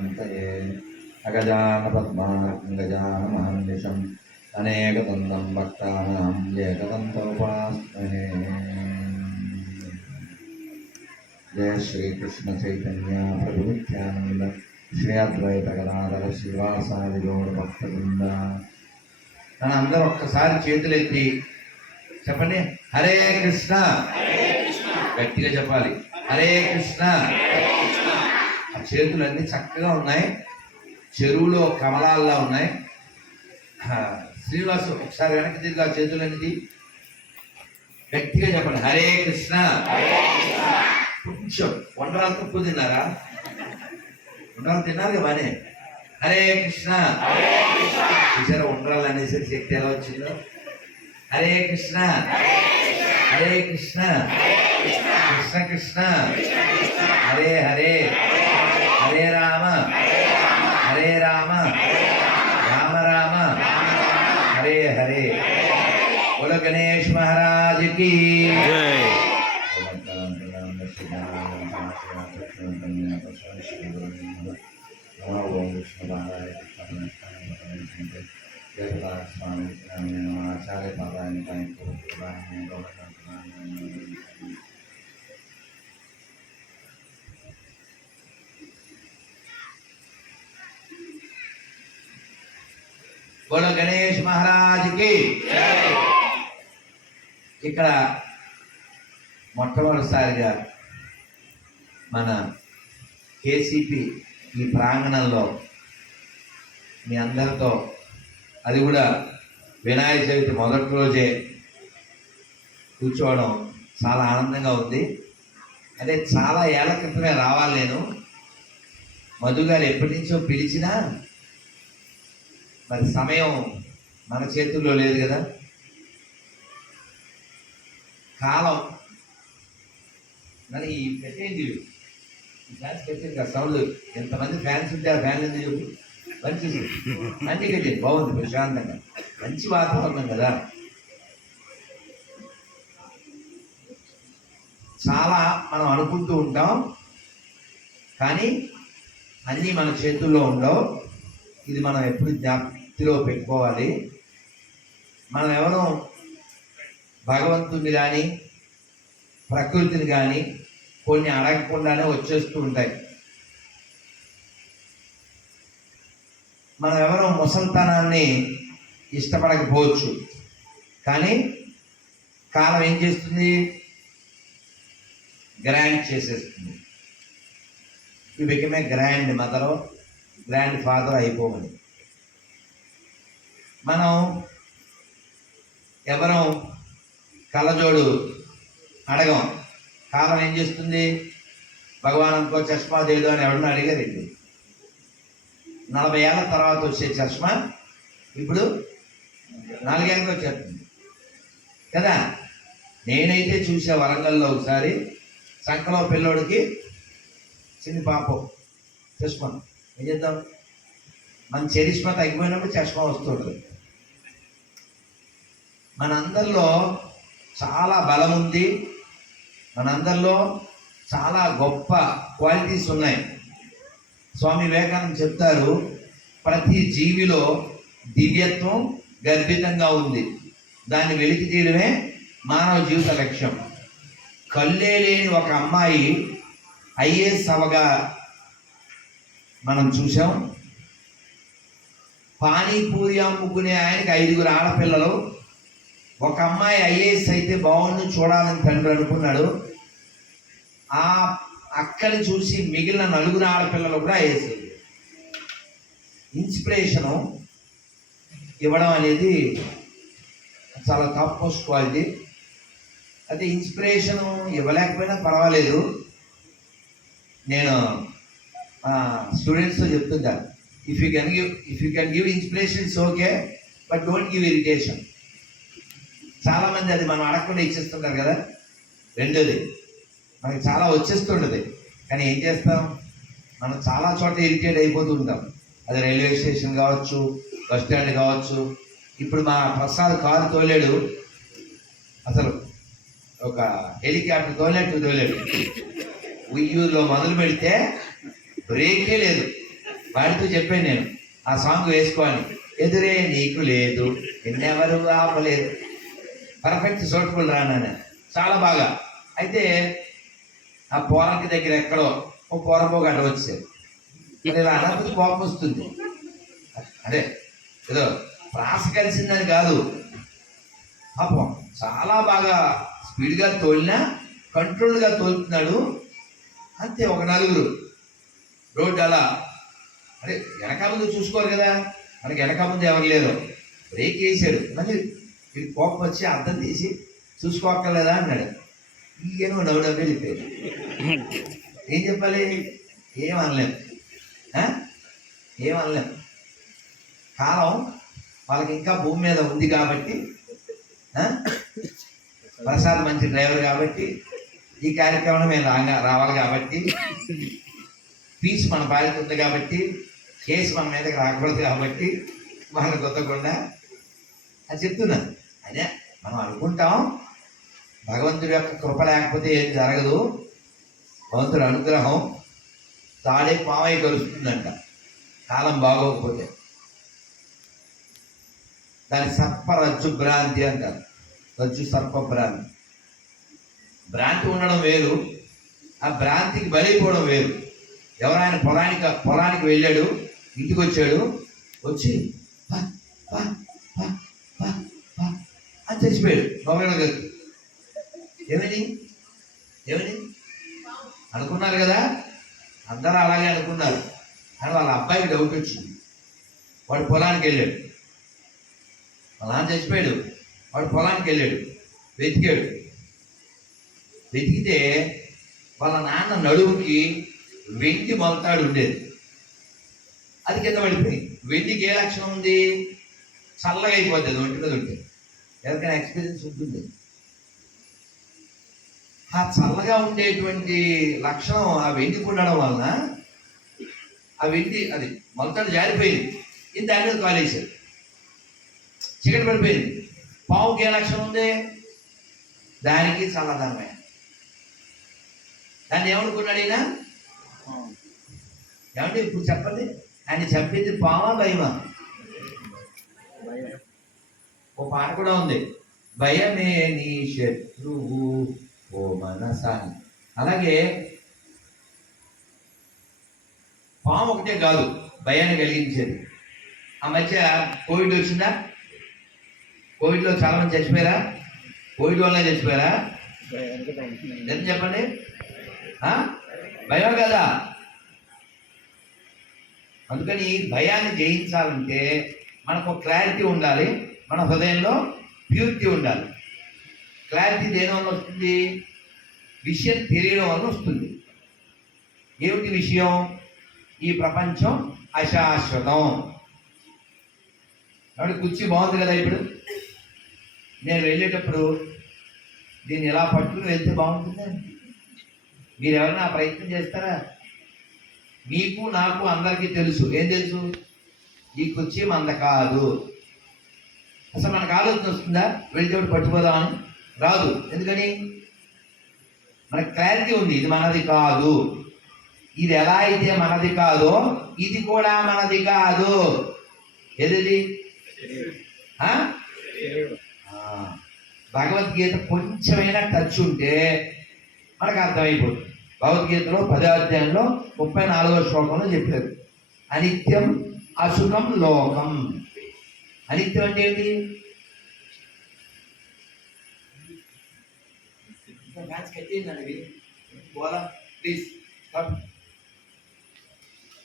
महान्तये अगजानपद्मार्कं गजानमहर्निशम् अनेकदन्तं भक्तानां एकदन्तमुपास्महे। जय श्री कृष्ण चैतन्य प्रभु नित्यानंद श्री अद्वैत गदाधर श्रीवासादि गौर भक्तवृंद। మన అందరూ ఒక్కసారి చేతులు ఎత్తి చెప్పండి, హరే కృష్ణ. గట్టిగా చెప్పాలి, హరే కృష్ణ. ఆ చేతులన్నీ చక్కగా ఉన్నాయి, చెరువులో కమలాల్లా ఉన్నాయి. శ్రీనివాసు ఒకసారి వెనక్కి తిరిగి ఆ చేతులన్నీ గట్టిగా చెప్పండి, హరే కృష్ణ. కొంచెం వండరాలు తక్కువ తిన్నారా? వండరాలు తిన్నారు కదా బానే. హరే కృష్ణ. చూసారా వండరాలు అనేసరి శక్తి ఎలా వచ్చిందో. హరే కృష్ణ, హరే కృష్ణ, కృష్ణ కృష్ణ, హరే హరే, హరే రామ, హరే రామ, రామ రామ, హరే హరే. बोलो गणेश महाराज की जय। आचार्य बोलो गणेश महाराज की। ఇక్కడ మొట్టమొదటిసారిగా మన కేసీపీ ఈ ప్రాంగణంలో మీ అందరితో, అది కూడా వినాయక చవితి మొదటి రోజే కూర్చోవడం చాలా ఆనందంగా ఉంది. అదే చాలా ఏళ్ల క్రితమే రావాలి నేను. మధు గారు ఎప్పటి నుంచో పిలిచినా మరి సమయం మన చేతుల్లో లేదు కదా. కాలం మరి ఈ పెట్టేది ఫ్యాన్స్ పెట్టేది కదా సౌండ్. ఎంతమంది ఫ్యాన్స్ ఉంటే ఆ ఫ్యాన్ ఎందుకు చెప్పు. మంచిది అన్ని కట్టింది, బాగుంది, ప్రశాంతంగా మంచి వాతావరణం కదా. చాలా మనం అనుకుంటూ ఉంటాం కానీ అన్నీ మన చేతుల్లో ఉండవు. ఇది మనం ఎప్పుడు జ్ఞప్తిలో పెట్టుకోవాలి. మనం ఎవరో భగవంతుని కానీ ప్రకృతిని కానీ కొన్ని అడగకుండానే వచ్చేస్తూ ఉంటాయి. మనం ఎవరో ముసలితనాన్ని ఇష్టపడకపోవచ్చు కానీ కాలం ఏం చేస్తుంది, గ్రాండ్ చేసేస్తుంది. You become a grand mother, grand father అయిపోమని. మనం ఎవరో కళ్ళజోడు అడగం, కాలం ఏం చేస్తుంది, భగవాన్ అనుకో చష్మా చేయదు అని ఎవడన్నా అడిగారు. ఇది 40 ఏళ్ళ తర్వాత వచ్చే చష్మా ఇప్పుడు 4 ఏళ్ళకి వచ్చేస్తుంది కదా. నేనైతే చూసే వరంగల్లో ఒకసారి సంకలో పిల్లోడికి చిన్న పాపం చష్మా. ఏం చేద్దాం, మన చరిష్మా తగ్గిపోయినప్పుడు చష్మా వస్తుంటుంది. మనందరిలో చాలా బలం ఉంది, మనందరిలో చాలా గొప్ప క్వాలిటీస్ ఉన్నాయి. స్వామి వివేకానంద చెప్తారు, ప్రతి జీవిలో దివ్యత్వం గర్భితంగా ఉంది, దాన్ని వెలికి తీయడమే మానవ జీవిత లక్ష్యం. కళ్ళే లేని ఒక అమ్మాయి ఐఏఎస్ అవగా మనం చూసాం. పానీపూరి అమ్ముకునే ఆయనకి 5 ఆడపిల్లలు. ఒక అమ్మాయి ఐఏఎస్ అయితే బాగుండు చూడాలని తండ్రి అనుకున్నాడు. ఆ అక్కని చూసి మిగిలిన 4 ఆడపిల్లలు కూడా ఐఏఎస్. ఇన్స్పిరేషను ఇవ్వడం అనేది చాలా టాప్ మోస్ట్ క్వాలిటీ. అయితే ఇన్స్పిరేషను ఇవ్వలేకపోయినా పర్వాలేదు. నేను స్టూడెంట్స్తో చెప్తుందా, if you can give inspiration it's okay, but don't give irritation. చాలామంది అది మనం అడగకుండా ఇచ్చేస్తుంటారు కదా. రెండోది, మనకి చాలా వచ్చేస్తుండదు కానీ ఏం చేస్తాం, మనం చాలా చోట ఇరిటేట్ అయిపోతూ ఉంటాం. అది రైల్వే స్టేషన్ కావచ్చు, బస్ స్టాండ్ కావచ్చు. ఇప్పుడు మా ప్రసాద్ కారు తోలేడు, అసలు ఒక హెలికాప్టర్ తోలేడు. ఉయ్యూరులో మొదలు పెడితే బ్రేకే లేదు. వాడితో చెప్పాను నేను ఆ సాంగ్ వేసుకోవాలి. ఎదురే నీకు లేదు ఎన్నెవరు ఆపలేదు, పర్ఫెక్ట్ సూటబుల్ రానా చాలా బాగా. అయితే ఆ పోరాకి దగ్గర ఎక్కడో ఓ పోరపోక అడ్డ వచ్చేది. ఇలా అనకపోతే కోపం వస్తుంది. అదే ఏదో ప్రాస కలిసిందని కాదు, పాపం చాలా బాగా స్పీడ్గా తోలినా కంట్రోల్గా తోలుతున్నాడు. అంతే ఒక నలుగురు రోడ్డు అలా, అరే వెనక ముందు చూసుకోరు కదా, మనకి వెనక ముందు ఎవరు లేరు. బ్రేక్ వేసాడు, మళ్ళీ వీడి కోపం వచ్చి అర్థం తీసి చూసుకోక్కర్లేదా అన్నాడు. ఈయన నవ్వుడబ్బే చెప్పారు. ఏం చెప్పాలి? ఏం అనలేం, ఏం అనలేం. కాలం వాళ్ళకి ఇంకా భూమి మీద ఉంది కాబట్టి, ప్రసాద్ మంచి డ్రైవర్ కాబట్టి, ఈ కార్యక్రమం మేము రావాలి కాబట్టి, పీస్ మన బాధ్యత ఉంది కాబట్టి, కేసు మన మీదకి రాకూడదు కాబట్టి వాళ్ళని కొత్తకుండా అది చెప్తున్నాను. అదే మనం అనుకుంటాం భగవంతుడి యొక్క కృప లేకపోతే ఏం జరగదు, భగవంతుడి అనుగ్రహం తాడే పామై కలుస్తుందంట కాలం బాగోకపోతే. దాని సర్ప రజ్జు భ్రాంతి అంటారు. రజ్జు సర్ప భ్రాంతి. భ్రాంతి ఉండడం వేరు, ఆ భ్రాంతికి బలైపోవడం వేరు. ఎవరైనా పొలానికి వెళ్ళాడు, ఇంటికి వచ్చాడు, వచ్చి అని చచ్చిపోయాడు. మొబైల్ గారికి ఏమని అనుకున్నారు కదా, అందరూ అలాగే అనుకున్నారు. కానీ వాళ్ళ అబ్బాయికి డౌట్ వచ్చింది. వాడు పొలానికి వెళ్ళాడు, వాళ్ళ నాన్న చచ్చిపోయాడు, వాడు పొలానికి వెళ్ళాడు, వెతికితే వాళ్ళ నాన్న నడుముకి వెండి మొలతాడు ఉండేది, అది కింద పడిపోయింది. వెండికి ఏ లక్షణం ఉంది? చల్లగా అయిపోతుంది ఒంటి మీద ఉంటే. ఎవరికైనా ఎక్స్పీరియన్స్ ఉంటుంది. ఆ చల్లగా ఉండేటువంటి లక్షణం ఆ వెండికి ఉండడం వలన ఆ వెండి అది మొలతాడు జారిపోయింది. ఇది దాని మీద కాలేసాడు, చీకటి పడిపోయింది. పావుకి ఏ లక్షణం ఉంది? దానికి చల్లదనమే. దాన్ని ఏమనుకున్నాడు ఈయన? ఏమంటే ఇప్పుడు చెప్పండి, ఆయన చెప్పింది పావా భయమా? ఓ పాట కూడా ఉంది, భయమే నీ శత్రువు ఓ మనసాని. అలాగే పాము ఒకటే కాదు భయాన్ని కలిగించేది. ఆ మధ్య కోవిడ్ వచ్చిందా? కోవిడ్లో చాలా మంది చచ్చిపోయారా? కోవిడ్ వల్ల చచ్చిపోయారా? ఎంత చెప్పండి? భయం కదా. అందుకని భయాన్ని జయించాలంటే మనకు క్లారిటీ ఉండాలి, మన హృదయంలో ప్యూరిటీ ఉండాలి. క్లారిటీ దేని వల్ల వస్తుంది? విషయం తెలియడం వల్ల వస్తుంది. ఏమిటి విషయం? ఈ ప్రపంచం అశాశ్వతం. కాబట్టి కుర్చీ బాగుంది కదా. ఇప్పుడు నేను వెళ్ళేటప్పుడు దీన్ని ఎలా పట్టుకుని వెళ్తే బాగుంటుందని మీరు ఎవరైనా ప్రయత్నం చేస్తారా? మీకు నాకు అందరికీ తెలుసు. ఏం తెలుసు? ఈ కుర్చీ మంద కాదు. అసలు మనకు ఆలోచన వస్తుందా వెళ్ళేటప్పుడు పట్టుకోదామని? రాదు. ఎందుకని? మనకు క్లారిటీ ఉంది, ఇది మనది కాదు. ఇది ఎలా అయితే మనది కాదో ఇది కూడా మనది కాదు. ఏది? భగవద్గీత కొంచెమైనా టచ్ ఉంటే మనకు అర్థమైపోతుంది. భగవద్గీతలో 10వ అధ్యాయంలో 34వ శ్లోకంలో చెప్పారు, అనిత్యం అసుఖం లోకం. అనిత్యం అంటే ఏంటి? ప్లీజ్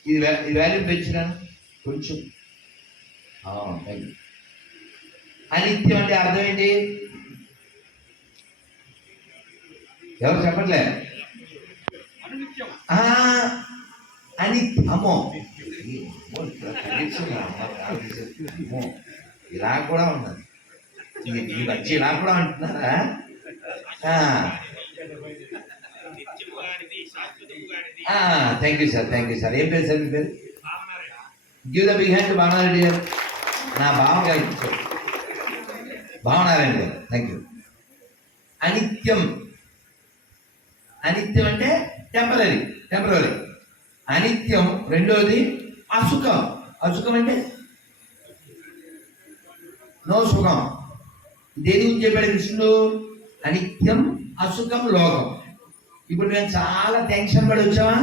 ఇది వాల్యూ పెంచినాను కొంచెం. అనిత్యం అంటే అర్థం ఏంటి? ఎవరు చెప్పట్లే? అని అమ్మో ఇలా కూడా ఉన్నది. ఈ వచ్చి ఇలా కూడా అంటున్నారా? Thank you sir, thank you sir. ఏం పేరు సార్ మీ పేరు? Give the big hand to Bhavana Reddy గారు. నా బావగారు భావనారాయణ గారు. Thank you. అనిత్యం. అనిత్యం అంటే టెంపరీ. అనిత్యం. రెండోది అసుఖం. అసుఖం అంటే నో సుఖం. దేని గురించి చెప్పాడు కృష్ణుడు? అనిత్యం, అసుఖం, లోకం. ఇప్పుడు మేము చాలా టెన్షన్ పడి వచ్చామా?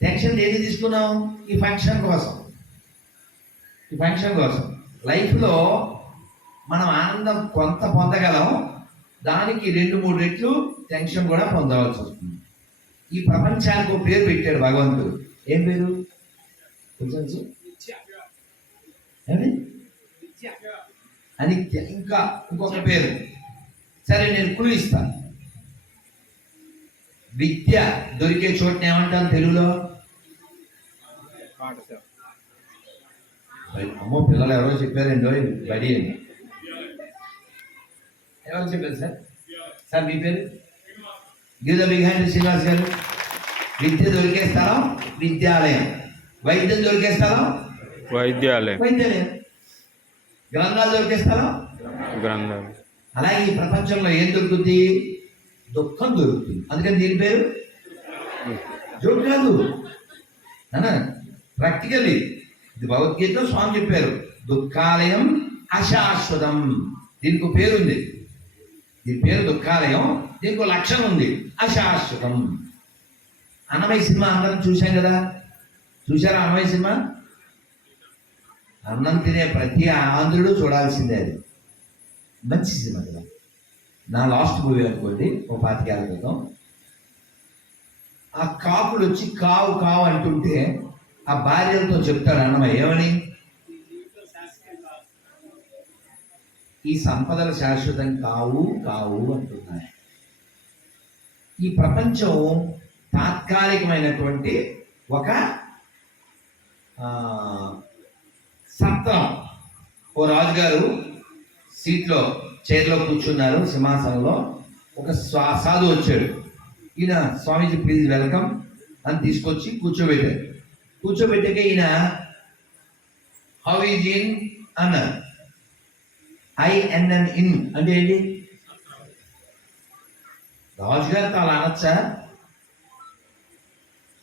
టెన్షన్ దేని తీసుకున్నాం? ఈ ఫంక్షన్ కోసం. ఈ ఫంక్షన్ కోసం. లైఫ్లో మనం ఆనందం కొంత పొందగలం, దానికి 2-3 రెట్లు టెన్షన్ కూడా పొందవలసి వస్తుంది. ఈ ప్రపంచానికి ఒక పేరు పెట్టాడు భగవంతుడు. ఏం పేరు? అనిత్య. ఇంకా ఇంకొక పేరు. సరే, నేను క్లూ ఇస్తాను. విద్య దొరికే చోటుని ఏమంటాను తెలుగులో? అమ్మో, పిల్లలు ఎవరో చెప్పారండి బడి అని. ఎవరు చెప్పారు సార్? సార్ మీ పేరు? Give the big hand Srinivas garu. విద్య దొరికే స్థలం విద్యాలయం. వైద్యం దొరికే స్థలం వైద్యాలయం. గ్రంథాలు దొరికే స్థలం గ్రంథాలు. అలాగే ఈ ప్రపంచంలో ఏం దొరుకుతుంది? దుఃఖం దొరుకుతుంది. అందుకని దీని పేరు జోక్ కాదు, ప్రాక్టికల్లీ. ఇది భగవద్గీతలో స్వామి చెప్పారు. దుఃఖాలయం అశాశ్వతం. దీనికి పేరు ఉంది. దీని పేరు దుఃఖాలయం. దీనికి లక్షణం ఉంది, అశాశ్వతం. అన్నమయ్య సినిమా అందరం చూసాం కదా. చూసారా అన్నమయ్య సినిమా? అన్నం తినే ప్రతి ఆంధ్రుడు చూడాల్సిందే. అది మంచి సినిమా కదా. నా లాస్ట్ మూవీ అనుకోండి, ఓ 25 ఏళ్ల క్రితం. ఆ కాకులు వచ్చి కావు కావు అంటుంటే ఆ భార్యలతో చెప్తాడు అన్నమయ్య ఏమని? ఈ సంపదలు శాశ్వతం కావు కావు అంటున్నాయి. ఈ ప్రపంచం తాత్కాలికమైనటువంటి ఒక సత్రం. ఓ రాజుగారు సీట్లో చైర్లో కూర్చున్నారు, సింహాసనంలో. ఒక సాధు వచ్చాడు. ఈయన స్వామీజీ ప్లీజ్ వెల్కమ్ అని తీసుకొచ్చి కూర్చోబెట్టారు. కూర్చోబెట్టాక ఈయన హౌ ఈజ్ ఇన్ అన్నారు. INN ఇన్ అంటే ఏంటి? రాజుగారితో అలా అనొచ్చా?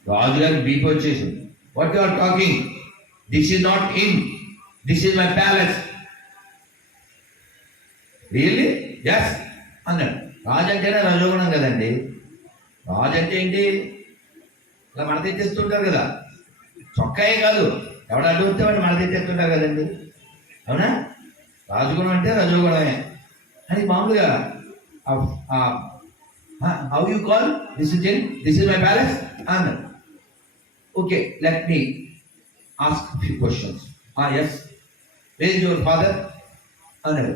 రాజుగారి బీపీ వచ్చేసింది. What you are talking? This is not inn, this is my palace. Really? Yes అన్నాడు. రాజు అంటేనే రజోగుణం కదండి. రాజు అంటే ఏంటి? ఇలా మన తెచ్చేస్తుంటారు కదా. చొక్కాయే కాదు, ఎవడు అడ్డు వస్తే వాడు మన తెచ్చేస్తుంటారు కదండి. అవునా? రాజగుణం అంటే రజోగుణమే అని మామూలుగా. How you call this is in, this is my palace అన్నాడు. Okay, let me ask few questions. Yes, where is your father అన్నాడు.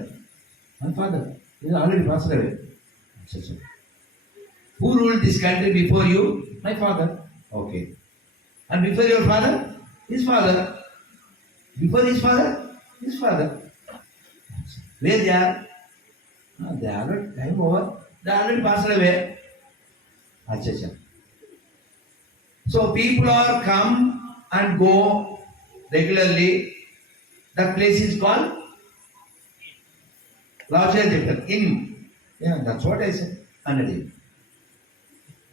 My father is already passed away. Who ruled this country before you? My father. Okay, and before your father? His father. Before his father? His father. Where they are? They are already time over. They already passed away. Acha. So people are come and go regularly. That place is called Lodge in. Yeah, that's what I said. Anadi.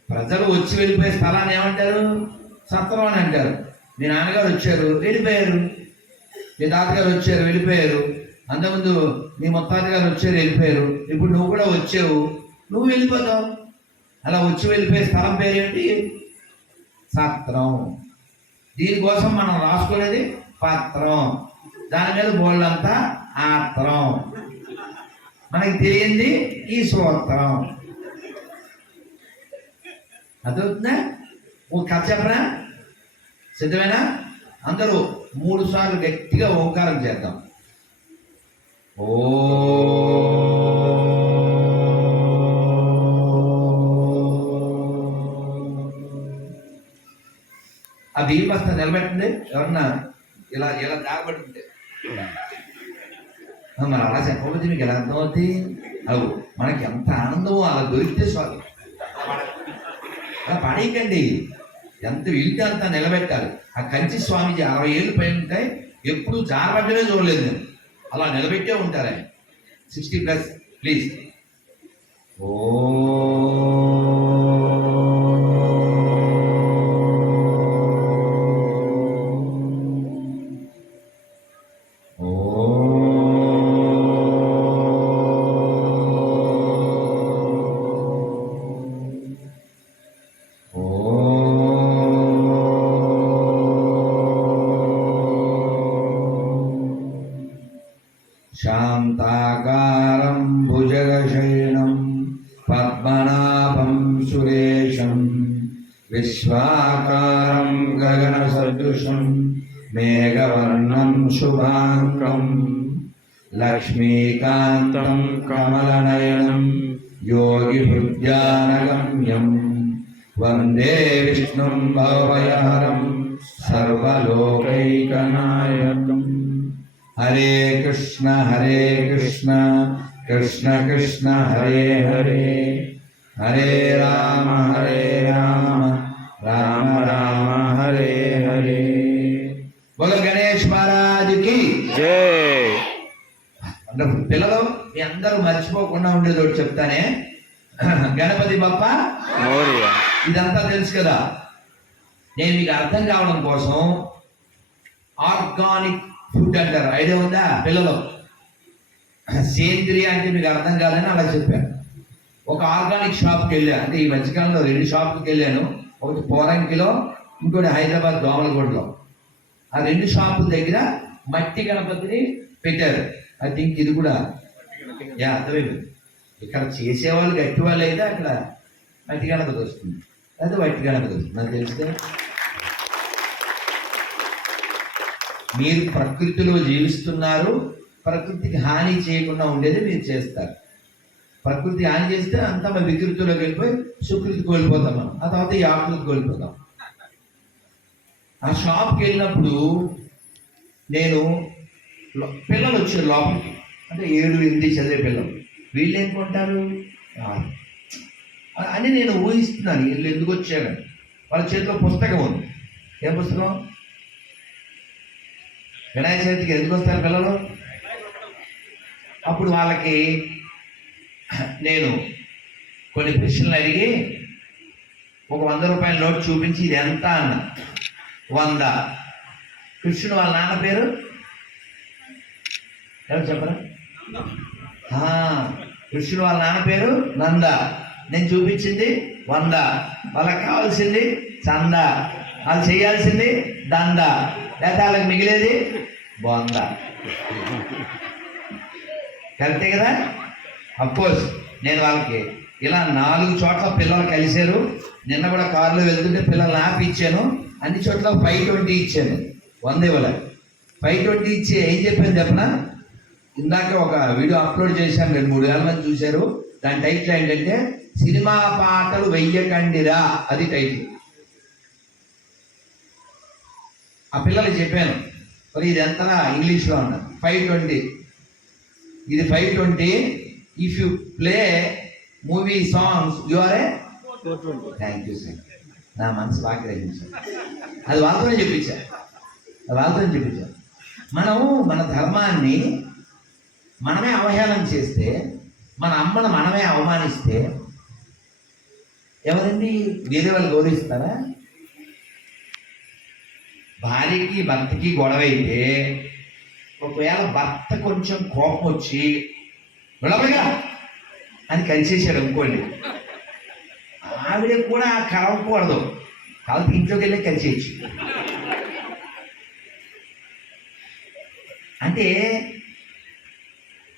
ప్రజలు వచ్చి వెళ్ళిపోయే స్థలాన్ని ఏమంటారు? సత్రం అని అంటారు. మీ నాన్నగారు వచ్చారు, వెళ్ళిపోయారు. మీ తాతగారు వచ్చారు, వెళ్ళిపోయారు. అంతకుముందు మీ ముత్తాత గారు వచ్చారు, వెళ్ళిపోయారు. ఇప్పుడు నువ్వు కూడా వచ్చావు, నువ్వు వెళ్ళిపోతావు. అలా వచ్చి వెళ్ళిపోయే స్థలం పేరేంటి? సత్రం. దీనికోసం మనం రాసుకునేది పత్రం. దాని మీద బోళ్ళంతా ఆత్రం. మనకి తెలియంది ఈ సూత్రం. అదవుతుందా? ఓ కథ చెప్పనా? సిద్ధమేనా? అందరూ 3 సార్లు గట్టిగా ఓంకారం చేద్దాం. ఓ ఆ బియ్యం బస్తా నిలబెట్టండి. ఎవరన్నా ఇలా ఇలా దాగబెట్టుంటే మరి అలా చెప్పబోతే మీకు ఎలా అర్థమవుతుంది? అవు మనకి ఎంత ఆనందమో అలా దొరికితే చాలు. అలా పడేయకండి. ఎంత వెళ్తే అంత నిలబెట్టాలి. ఆ కంచి స్వామీజీ 60 ఏళ్ళు పైన ఉంటాయి, ఎప్పుడు జారబడ్డమే చూడలేదు నేను. అలా నిలబెట్టే ఉంటారా? 60+ ప్లీజ్. ఓ సదృశం మేఘవర్ణం శుభాంగం లక్ష్మీకాంతం కమలనయనం యోగి హృద్యానగమ్యం వందే విష్ణుం భవభయహరం సర్వలోకైకనాయకం. హరే కృష్ణ కృష్ణ కృష్ణ హరే హరే హరే రామ రామ రామ హరే హరే. బోలో గణేష్ మహారాజుకి జై. పిల్లలు మీ అందరూ మర్చిపోకుండా ఉండేది ఒకటి చెప్తానే. గణపతి బప్ప మోరియా. ఇదంతా తెలుసు కదా. నేను మీకు అర్థం కావడం కోసం ఆర్గానిక్ ఫుడ్ అంటారు, ఐడియా ఉందా పిల్లలు? సేంద్రియ అంటే మీకు అర్థం కాదని అలా చెప్పాను. ఒక ఆర్గానిక్ షాప్కి వెళ్ళాను, అంటే ఈ మధ్యకాలంలో 2 షాపుకి వెళ్ళాను. ఒకటి పోరంకిలో, ఇంకోటి హైదరాబాద్ దోమలగూడలో. ఆ 2 షాపుల దగ్గర మట్టి గణపతిని పెట్టారు. ఐ థింక్ ఇది కూడా అర్థమైంది. ఇక్కడ చేసేవాళ్ళు గట్టి వాళ్ళు అయితే అక్కడ మట్టి గణపతి వస్తుంది, అయితే మట్టి గణపతి వస్తుంది. నాకు తెలిస్తే మీరు ప్రకృతిలో జీవిస్తున్నారు, ప్రకృతికి హాని చేయకుండా ఉండేది మీరు చేస్తారు. ప్రకృతి హాని చేస్తే అంతా మన వికృతిలోకి వెళ్ళిపోయి సుకృతి కోల్పోతాం మనం, ఆ తర్వాత ఈ ఆకృతి కోల్పోతాం. ఆ షాప్కి వెళ్ళినప్పుడు నేను పిల్లలు వచ్చారు లోపలికి, అంటే 7-8 చదివే పిల్లలు. వీళ్ళు ఏం కొంటారు అని నేను ఊహిస్తున్నాను. వీళ్ళు ఎందుకు వచ్చారని. వాళ్ళ చేతిలో పుస్తకం ఉంది. ఏం పుస్తకం? వినాయక చవితికి ఎందుకు వస్తారు పిల్లలు? అప్పుడు వాళ్ళకి నేను కొన్ని ప్రశ్నలు అడిగి ఒక 100 రూపాయల నోట్ చూపించి ఇది ఎంత అన్న. 100. కృష్ణుడు వాళ్ళ నాన్న పేరు ఎవరు చెప్పరా? కృష్ణుడు వాళ్ళ నాన్న పేరు నంద. నేను చూపించింది 100. వాళ్ళకి కావాల్సింది చంద, వాళ్ళు చేయాల్సింది దంద, లేకపోతే వాళ్ళకి మిగిలేది బొంద. కరెక్టే కదా? అఫ్కోర్స్ నేను వాళ్ళకి ఇలా 4 చోట్ల పిల్లలు కలిశారు. నిన్న కూడా కారులో వెళ్తుంటే పిల్లల్ని ఆపి ఇచ్చాను. అన్ని చోట్ల 520 ఇచ్చాను, 100 ఇవ్వలే. 520 ఇచ్చి ఏం చెప్పాను చెప్పనా? ఇందాక ఒక వీడియో అప్లోడ్ చేశాను, 2-3 వేల మంది చూశారు. దాని టైటిల్ ఏంటంటే సినిమా పాటలు వెయ్యకండిరా, అది టైటిల్. ఆ పిల్లలకి చెప్పాను, మరి ఇది ఎంతనా ఇంగ్లీష్లో అన్నారు. 520. ఇది 520. If you play movie songs you are a. Thank you sir, నా మనసు బాగా గ్రహించాను. అది వాళ్ళతోనే చెప్పించాను. మనం మన ధర్మాన్ని మనమే అవహేళన చేస్తే, మన అమ్మను మనమే అవమానిస్తే ఎవరండి వేరే వాళ్ళు గౌరవిస్తారా? భార్యకి భర్తకి గొడవ అయితే ఒకవేళ భర్త కొంచెం కోపం వచ్చి గొడవగా అని కలిసేసాడు అనుకోండి, ఆవిడ కూడా కలవకూడదు, కాబట్టి ఇంట్లోకి వెళ్ళి కలిసేయచ్చు. అంటే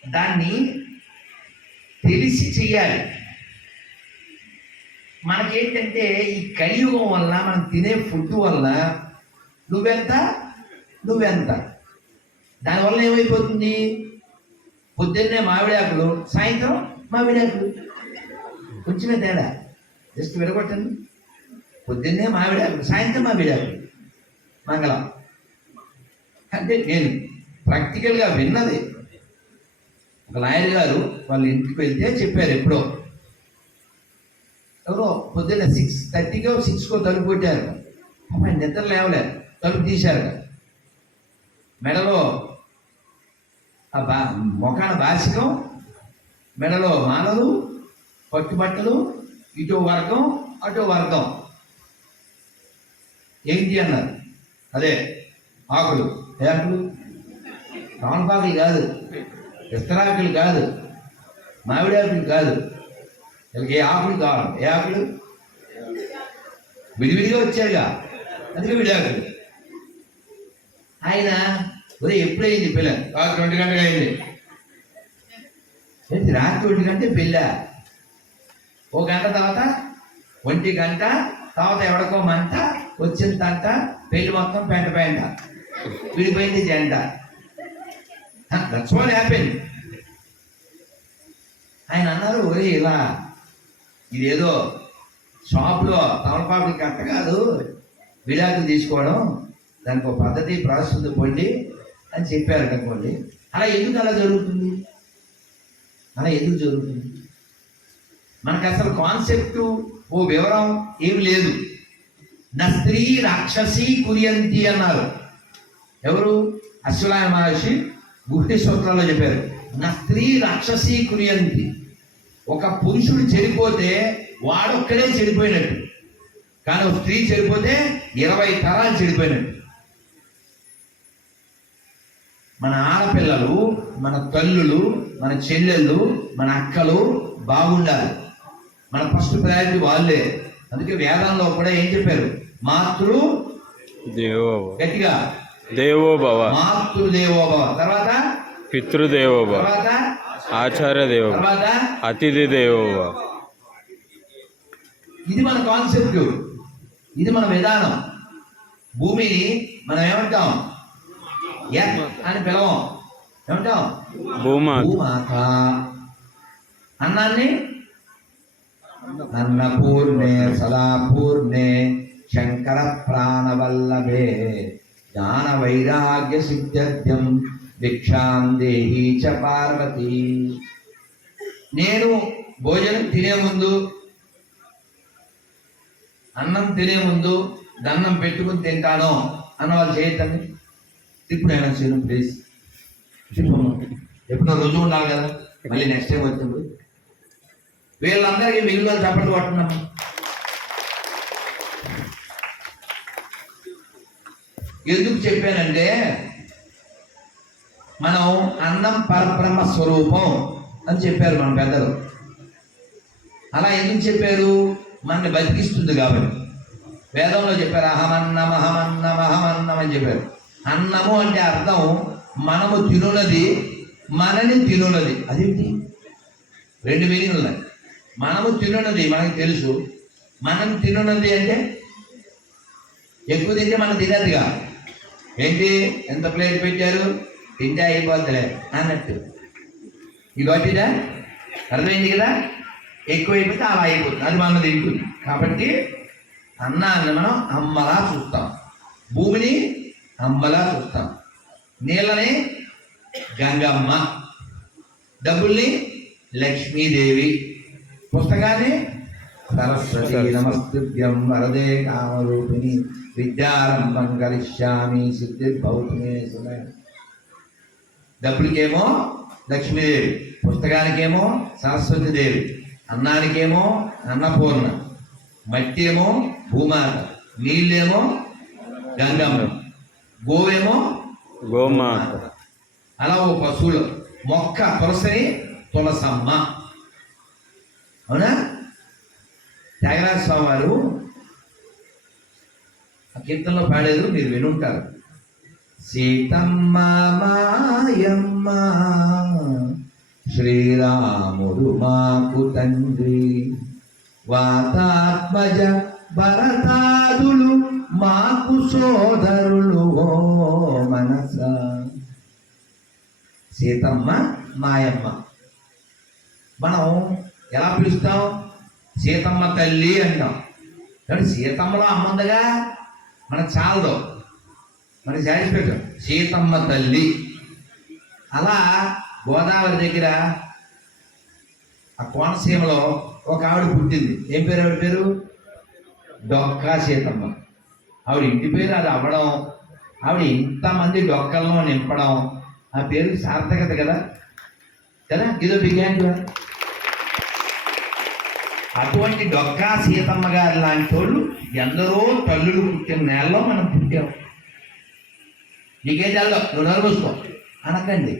దాన్ని తెలిసి చెయ్యాలి. మనకేంటంటే ఈ కలియుగం వల్ల మనం తినే ఫుడ్ వల్ల నువ్వెంత దానివల్ల ఏమైపోతుంది? పొద్దున్నే మామిడాకులు, సాయంత్రం మామిడాకులు. కొంచెమే తేడా, జస్ట్ విడగొట్టండి. పొద్దున్నే మామిడాకులు, సాయంత్రం మామిడాకులు, మంగళం. అంటే నేను ప్రాక్టికల్గా విన్నది. ఒక లాయర్ గారు వాళ్ళ ఇంటికి వెళ్తే చెప్పారు, ఎప్పుడో ఎవరో పొద్దున్న 6:30కో 6కో తలుపు కొట్టారు. అమ్మాయి నిద్ర లేవలేదు, తలుపు తీశారు. మెడలో మొఖాన బాసికం, మెడలో మాలలు, పట్టుబట్టలు, ఇటో వర్గం అటో వర్గం. ఏంటి అన్నారు? అదే ఆకులు. ఏ ఆకులు? రామపాకులు కాదు, విస్తరాకులు కాదు, మామిడి ఆకులు కాదు. ఏ ఆకులు కావాలి? ఏ ఆకులు? విడివిడిగా వచ్చారుగా, అందుకే విడాకులు. ఆయన ఒరే ఎప్పుడైంది పిల్ల? రాత్రి 2 గంటలకు అయింది. రాత్రి 1 గంట పెళ్ళ, 1 గంట తర్వాత 1 గంట తర్వాత ఎవడికో మంట, వచ్చిందంట పెళ్లి మొత్తం పెంట విడిపోయింది జంట. That's what happen. ఆయన అన్నారు, ఒరే ఇలా ఇదేదో షాప్లో తమలపాకులు కట్ట కాదు విడాకులు తీసుకోవడం, దానికి ఒక పద్ధతి ప్రాసెస్ ఉంది పొండి అని చెప్పారు అనుకోండి. అలా ఎందుకు జరుగుతుంది? అలా ఎందుకు జరుగుతుంది? మనకు అసలు కాన్సెప్ట్ ఓ వివరం ఏమి లేదు. నా స్త్రీ రాక్షసి కురియంతి అన్నారు ఎవరు? అశ్వలాయన మహర్షి గుహ్య సూత్రాల్లో చెప్పారు. నా స్త్రీ రాక్షసి కురియంతి. ఒక పురుషుడు చెడిపోతే వాడొక్కడే చెడిపోయినట్టు, కానీ ఒక స్త్రీ చెడిపోతే 20 తరాలు చెడిపోయినట్టు. మన ఆడపిల్లలు, మన తల్లులు, మన చెల్లెళ్ళు, మన అక్కలు బాగుండాలి. మన ఫస్ట్ ప్రయారిటీ వాళ్ళే. అందుకే వేదంలో కూడా ఏం చెప్పారు? మాతృ గట్టిగా దేవోభవ, మాతృదేవోభవ, తర్వాత పితృదేవోభవ, తర్వాత ఆచార్య దేవోభవ, తర్వాత అతిథి దేవోభవ. ఇది మన కాన్సెప్ట్, ఇది మన విధానం. భూమిని మనం ఏమంటాం? అని పిలవం, ఏమంటాం? భూమాత. అన్నాన్ని అన్నపూర్ణే సదాపూర్ణే శంకర ప్రాణవల్లభే జ్ఞాన వైరాగ్య సిద్ధ్యం భిక్షాం దేహి చ పార్వతి. నేను భోజనం తినే ముందు, అన్నం తినే ముందు దండం పెట్టుకుని తింటాను అన్న వాళ్ళు చేయొద్దండి. ఇప్పుడు అయినా చేయను ప్లీజ్. ఎప్పుడో రుజువు ఉండాలి కదా, మళ్ళీ నెక్స్ట్ టైం వచ్చినప్పుడు. వీళ్ళందరికీ మిగిలిన చప్పట్లు కొట్టున్నాము. ఎందుకు చెప్పానంటే, మనం అన్నం పరబ్రహ్మ స్వరూపం అని చెప్పారు మన పెద్దలు. అలా ఎందుకు చెప్పారు? మనల్ని బతికిస్తుంది కాబట్టి. వేదంలో చెప్పారు అహమన్నం అహమన్నం అహమన్నం అని చెప్పారు. అన్నము అంటే అర్థం మనము తినున్నది, మనని తినున్నది. అదేంటి? 2 మీనింగ్లు ఉన్నాయి. మనము తినున్నది మనకి తెలుసు, మనం తినున్నది అంటే ఎక్కువ తింటే మనం తినదుగా. ఏంటి, ఎంత ప్లేట్ పెట్టారు, తింటే అయిపోద్దిలే అన్నట్టు. ఇది ఒకటిదా? అర్థమైంది కదా? ఎక్కువ అయిపోతే అలా అయిపోతుంది, అది మనం తింటుంది. కాబట్టి అన్నాన్ని మనం అమ్మలా చూస్తాం, భూమిని అమ్మలా చూస్తాం, నీళ్ళని గంగమ్మ, డబ్బుల్ని లక్ష్మీదేవి, పుస్తకాన్ని సరస్వతి నమస్తుభ్యం వరదే కామరూపిణి విద్యారంభం కరిష్యామి సిద్ధిర్భవతుమే సుమే. డబ్బులకేమో లక్ష్మీదేవి, పుస్తకానికేమో సరస్వతీదేవి, అన్నానికేమో అన్నపూర్ణ, మట్టి ఏమో భూమాత, నీళ్ళేమో గంగమ్మ, గోవేమో గోమాత. అలా ఓ పశువులు, మొక్క తులసిని తులసమ్మ. అవునా? త్యాగరాజ స్వామి వారు ఆ కీర్తనలో పాడేది మీరు వినుంటారు. సీతమ్మ మాయమ్మ శ్రీరాముడు మాకు తండ్రి, వాతాత్మజ భరతాదులు మాకు సోదరులు ఓ మనస. సీతమ్మ మాయమ్మ. మనం ఎలా పిలుస్తాం? సీతమ్మ తల్లి అంటాం. కానీ సీతమ్మలో అమ్మందగా మనకు చాలదు, మనకి సాటిస్ఫాక్షన్. సీతమ్మ తల్లి. అలా గోదావరి దగ్గర ఆ కోనసీమలో ఒక ఆవిడ పుట్టింది. ఏం పేరు ఆవిడ పేరు? డొక్కా సీతమ్మ. ఆవిడ ఇంటి పేరు అది అవ్వడం, ఆవిడ ఇంతమంది డొక్కల్లో నింపడం, ఆ పేరుకి సార్థకత కదా కదా ఇదో బిగ్యాంగ్. అటువంటి డొక్కా సీతమ్మ గారి లాంటి వాళ్ళు ఎందరో తల్లులు పుట్టిన నేలలో మనం పుట్టాం. నీకేం తెలదు, నువ్వు నలుగుసుకో అనకండి.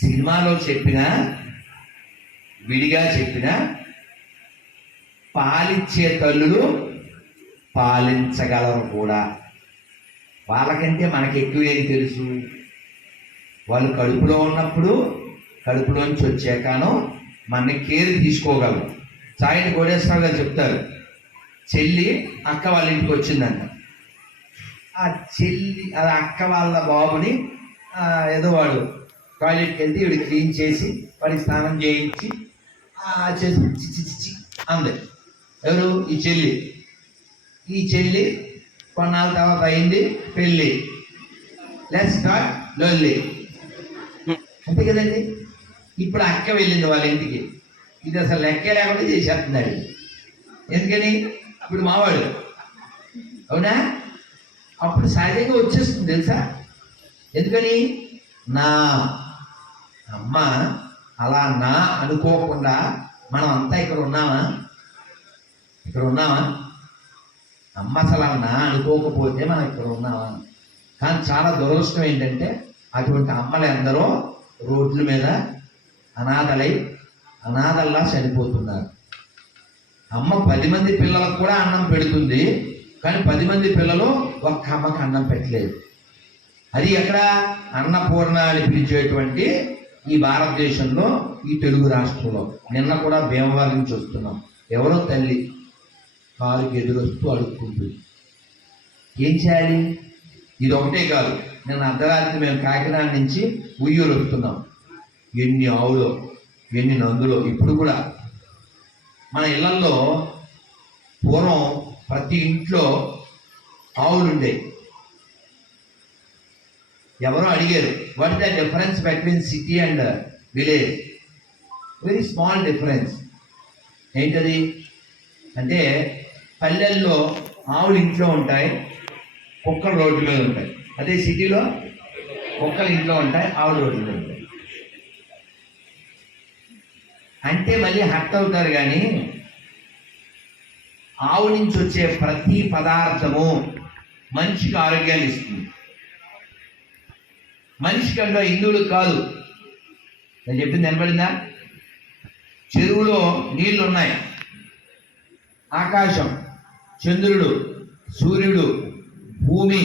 సినిమాలో చెప్పినా విడిగా చెప్పినా పాలిచ్చే తల్లులు పాలించగలరు కూడా. వాళ్ళకంటే మనకి ఎక్కువ ఏం తెలుసు? వాళ్ళు కడుపులో ఉన్నప్పుడు, కడుపులోంచి వచ్చాకనో మన కేర్ తీసుకోగలరు. సాయిని కోడేశ్వరరావు గారు చెప్తారు, చెల్లి అక్క వాళ్ళ ఇంటికి వచ్చిందంట. ఆ చెల్లి అది అక్క వాళ్ళ బాబుని ఏదో వాడు టాయిలెట్కి వెళ్తే వీడు క్లీన్ చేసి వాడికి స్నానం చేయించి చేసి చిచ్చి చిచ్చి అంది. ఎవరు? ఈ చెల్లి. ఈ చెల్లి కొన్నాళ్ళ తర్వాత అయింది పెళ్ళి. లెట్స్ స్టార్ట్ లొల్లి. అంతే కదండి. ఇప్పుడు అక్క వెళ్ళింది వాళ్ళ ఇంటికి. ఇది అసలు లెక్కే లేకుండా చేసేస్తున్నాడు. ఎందుకని? ఇప్పుడు మావాడు, అవునా? అప్పుడు సహజంగా వచ్చేస్తుంది తెలుసా. ఎందుకని? నా అమ్మ అలా నా అనుకోకుండా మనం అంతా ఇక్కడ ఉన్నామా? ఇక్కడ ఉన్నామా? అమ్మ అసలు నా అనుకోకపోతే మనం ఇక్కడ ఉన్నామా? కానీ చాలా దురదృష్టం ఏంటంటే అటువంటి అమ్మలు ఎందరో రోడ్ల మీద అనాథల్లా చనిపోతున్నారు. అమ్మ 10 మంది పిల్లలకు కూడా అన్నం పెడుతుంది, కానీ 10 మంది పిల్లలు ఒక్క అమ్మకి అన్నం పెట్టలేదు. అది ఎక్కడ? అన్నపూర్ణ అని పిలిచేటువంటి ఈ భారతదేశంలో, ఈ తెలుగు రాష్ట్రంలో. నిన్న కూడా భీమవరం నుంచి వస్తున్నాం. ఎవరో తల్లి కాలుకి ఎదురొస్తూ అడుక్కుంటుంది. ఏం చేయాలి? ఇది ఒకటే కాదు. నిన్న అర్ధరాత్రి మేము కాకినాడ నుంచి ఉయ్యూరు వస్తున్నాం. ఎన్ని ఆవులో, ఎన్ని నందులో. ఇప్పుడు కూడా మన ఇళ్లల్లో పూర్వం ప్రతి ఇంట్లో ఆవులు ఉండేవి. ఎవరో అడిగారు, what is the difference between city and village? Very small difference. ఏంటది అంటే, పల్లెల్లో ఆవులు ఇంట్లో ఉంటాయి, కుక్కలు రోడ్డు మీద ఉంటాయి. అదే సిటీలో కుక్కలు ఇంట్లో ఉంటాయి, ఆవులు రోడ్డు మీద ఉంటాయి. అంటే మళ్ళీ హర్ట్ అవుతారు. కానీ ఆవు నుంచి వచ్చే ప్రతి పదార్థము మనిషికి ఆరోగ్యాన్ని ఇస్తుంది. మనిషికి అంటే హిందువులకు కాదు. నేను చెప్పింది వినపడిందా? చెరువులో నీళ్లు ఉన్నాయి, ఆకాశం, చంద్రుడు, సూర్యుడు, భూమి,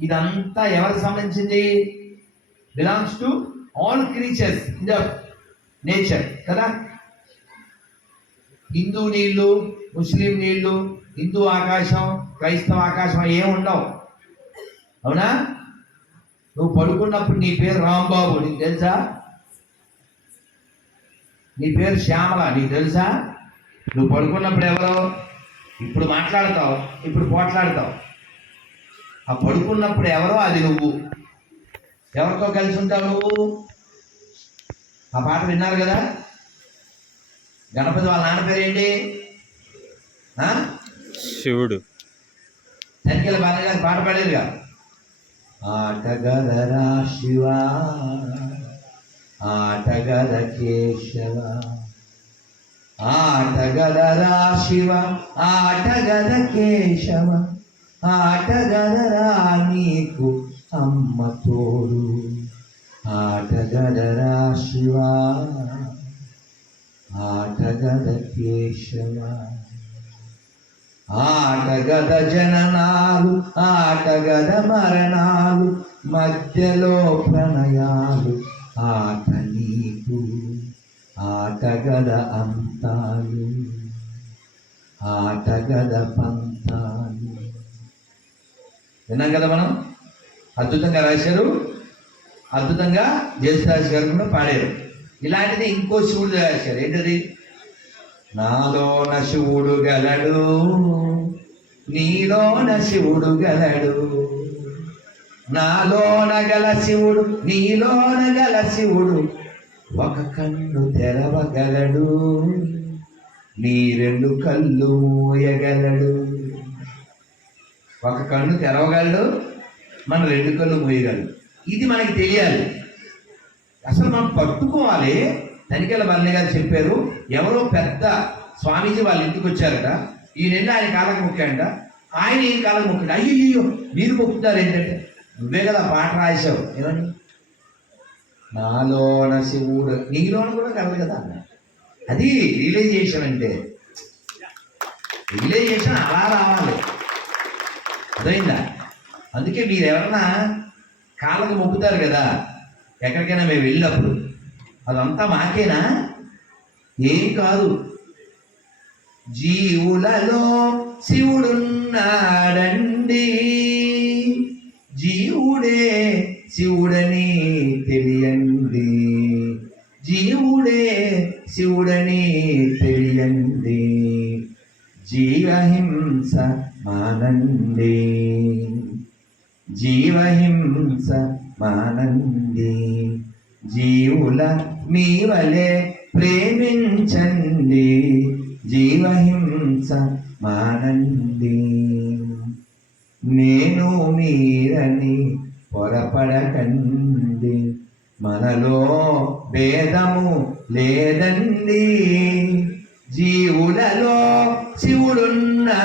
ఇదంతా ఎవరికి సంబంధించింది? Belongs to all creatures in the nature కదా. హిందూ నీళ్లు, ముస్లిం నీళ్లు, హిందూ ఆకాశం, క్రైస్తవ ఆకాశం ఏముండవు, అవునా? నువ్వు పడుకున్నప్పుడు నీ పేరు రాంబాబు, నీకు తెలుసా? నీ పేరు శ్యామల, నీకు తెలుసా? నువ్వు పడుకున్నప్పుడు ఎవరో? ఇప్పుడు మాట్లాడతావు, ఇప్పుడు పోట్లాడతావు. ఆ పడుకున్నప్పుడు ఎవరో అది నువ్వు. ఎవరితో కలిసి ఉంటావు నువ్వు? ఆ పాట విన్నారు కదా. గణపతి వాళ్ళ నాన్న పేరేంటి? శివుడు. తనికెళ్ళ బాగా గారు పాట పాడేరుగా. ఆటగదరా శివ, ఆటగద కేశవ, ఆటగదరా శివ, ఆటగద కేశవ, ఆటగదరా నీకు అమ్మ తోడు, ఆటగదరా శివ, ఆటగద కేశవ. ఆటగద జననాలు, ఆటగద మరణాలు, మధ్యలో ప్రణయాలు, ఆట నీకు, ఆటగద అంతాలు, ఆటగద పంతాలు. విన్నాం కదా మనం. అద్భుతంగా రాశారు, అద్భుతంగా జయసుదాస్ గారు కూడా పాడారు. ఇలాంటిది ఇంకో శివుడు రాశారు. ఏంటది? నాలోన శివుడు గలడు, నీలోన శివుడు గలడు, నాలోన గల శివుడు, నీలోన గల శివుడు, ఒక కన్ను తెరవగలడు, నీ 2 కళ్ళు మూయగలడు. ఒక కన్ను తెరవగలడు, మన 2 కళ్ళు మూయగలడు. ఇది మనకి తెలియాలి. అసలు మనం పట్టుకోవాలి. తనికెళ్ళ బర్ణి గారు చెప్పారు, ఎవరో పెద్ద స్వామీజీ వాళ్ళ ఇంటికి వచ్చారట. ఈయన ఆయన కాళ్ళకు మొక్కాడంట, ఆయన ఈయన కాళ్ళకు మొక్కాడు. అయ్యో మీరు మొక్కుతారు ఏంటంటే, నువ్వే కదా పాట రాశావు, ఏమని? నాలోన శివుడు, నీలోన కూడా కలదు కదా అన్న. అది రియలైజేషన్ అంటే. రియలైజేషన్ అలా రావాలి, అర్థమైందా? అందుకే మీరు ఎవరన్నా కాళ్ళకు మొక్కుతారు కదా, ఎక్కడికైనా మేము వెళ్ళినప్పుడు, అదంతా మాకేనా? ఏం కాదు. జీవులలో శివుడున్నాడండి, జీవుడే శివుడని తెలియండి, జీవుడే శివుడని తెలియండి, జీవహింస మానండి, జీవహింస మానండి, జీవుల మీ వలె ప్రేమించండి, జీవహింస మానండి. నేను మీరని పొరపడకండి, మనలో భేదము లేదండి, జీవులలో శివుడున్నాడండి,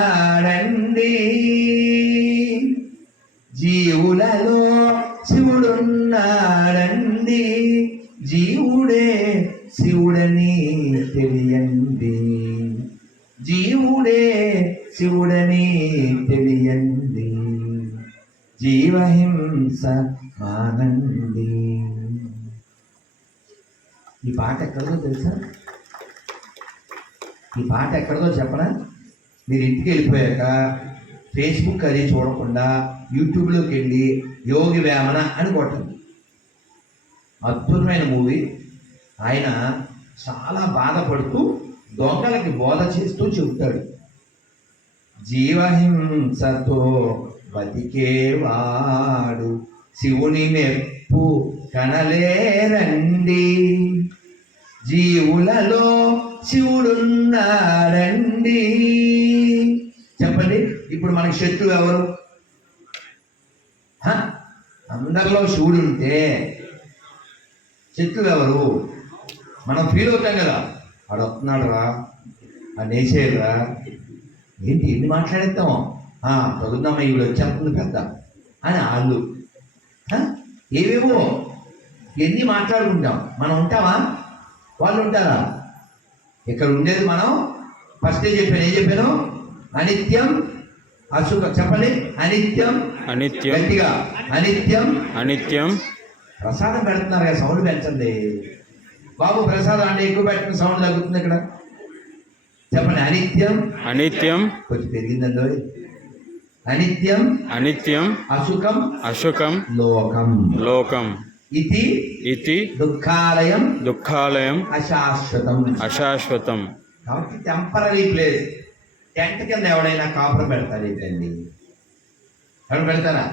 జీవులలో శివుడున్నాడండి, జీవుడే శివుడని తెలియండి, జీవుడే శివుడని తెలియండి, జీవహింస మానండి. ఈ పాట ఎక్కడదో తెలుసా? ఈ పాట ఎక్కడదో చెప్పనా? మీరు ఇంటికి వెళ్ళిపోయాక ఫేస్బుక్ అది చూడకుండా యూట్యూబ్లోకి వెళ్ళి యోగి వేమన అని కొట్టండి. అద్భుతమైన మూవీ. ఆయన చాలా బాధపడుతూ దొంగలకి బోధ చేస్తూ చెబుతాడు, జీవహింసతో బతికేవాడు శివుని మెప్పు కనలేరండి, జీవులలో శివుడున్నాడండి. చెప్పండి, ఇప్పుడు మనకి శత్రువు ఎవరు? అందరిలో శివుడు ఉంటే శత్రువు ఎవరు? మనం ఫీల్ అవుతాం కదా, వాడు వస్తున్నాడు రా, ఆ నేసేరా, ఏంటి ఎన్ని మాట్లాడేస్తాం, చదువుతామా ఇవి వచ్చేస్తుంది పెద్ద అని వాళ్ళు ఏవేవో ఎన్ని మాట్లాడుకుంటాం. మనం ఉంటామా? వాళ్ళు ఉంటారా? ఇక్కడ ఉండేది మనం ఫస్టే చెప్పాను. ఏం చెప్పాను? అనిత్యం అసుఖం. చెప్పండి, అనిత్యం అనిత్యం, గట్టిగా అనిత్యం అనిత్యం. ప్రసాదం పెడుతున్నారు కదా, సౌండ్ పెంచండి బాబు. ప్రసాదం అంటే ఎక్కువ పెట్టిన సౌండ్ తగ్గుతుంది ఇక్కడ. చెప్పండి, అనిత్యం అనిత్యం. కొంచెం పెరిగిందండి. అనిత్యం అనిత్యం, అసుఖం అశుకం, లోకం లోకం. ఇది ఇతి దుఃఖాలయం, దుఃఖాలయం, అశాశ్వతం, అశాశ్వతం. కాబట్టి టెంపరీ ప్లేస్. టెంట్ కింద ఎవడైనా కాపురం పెడతారు ఏంటండి? ఎవరు పెడతారా?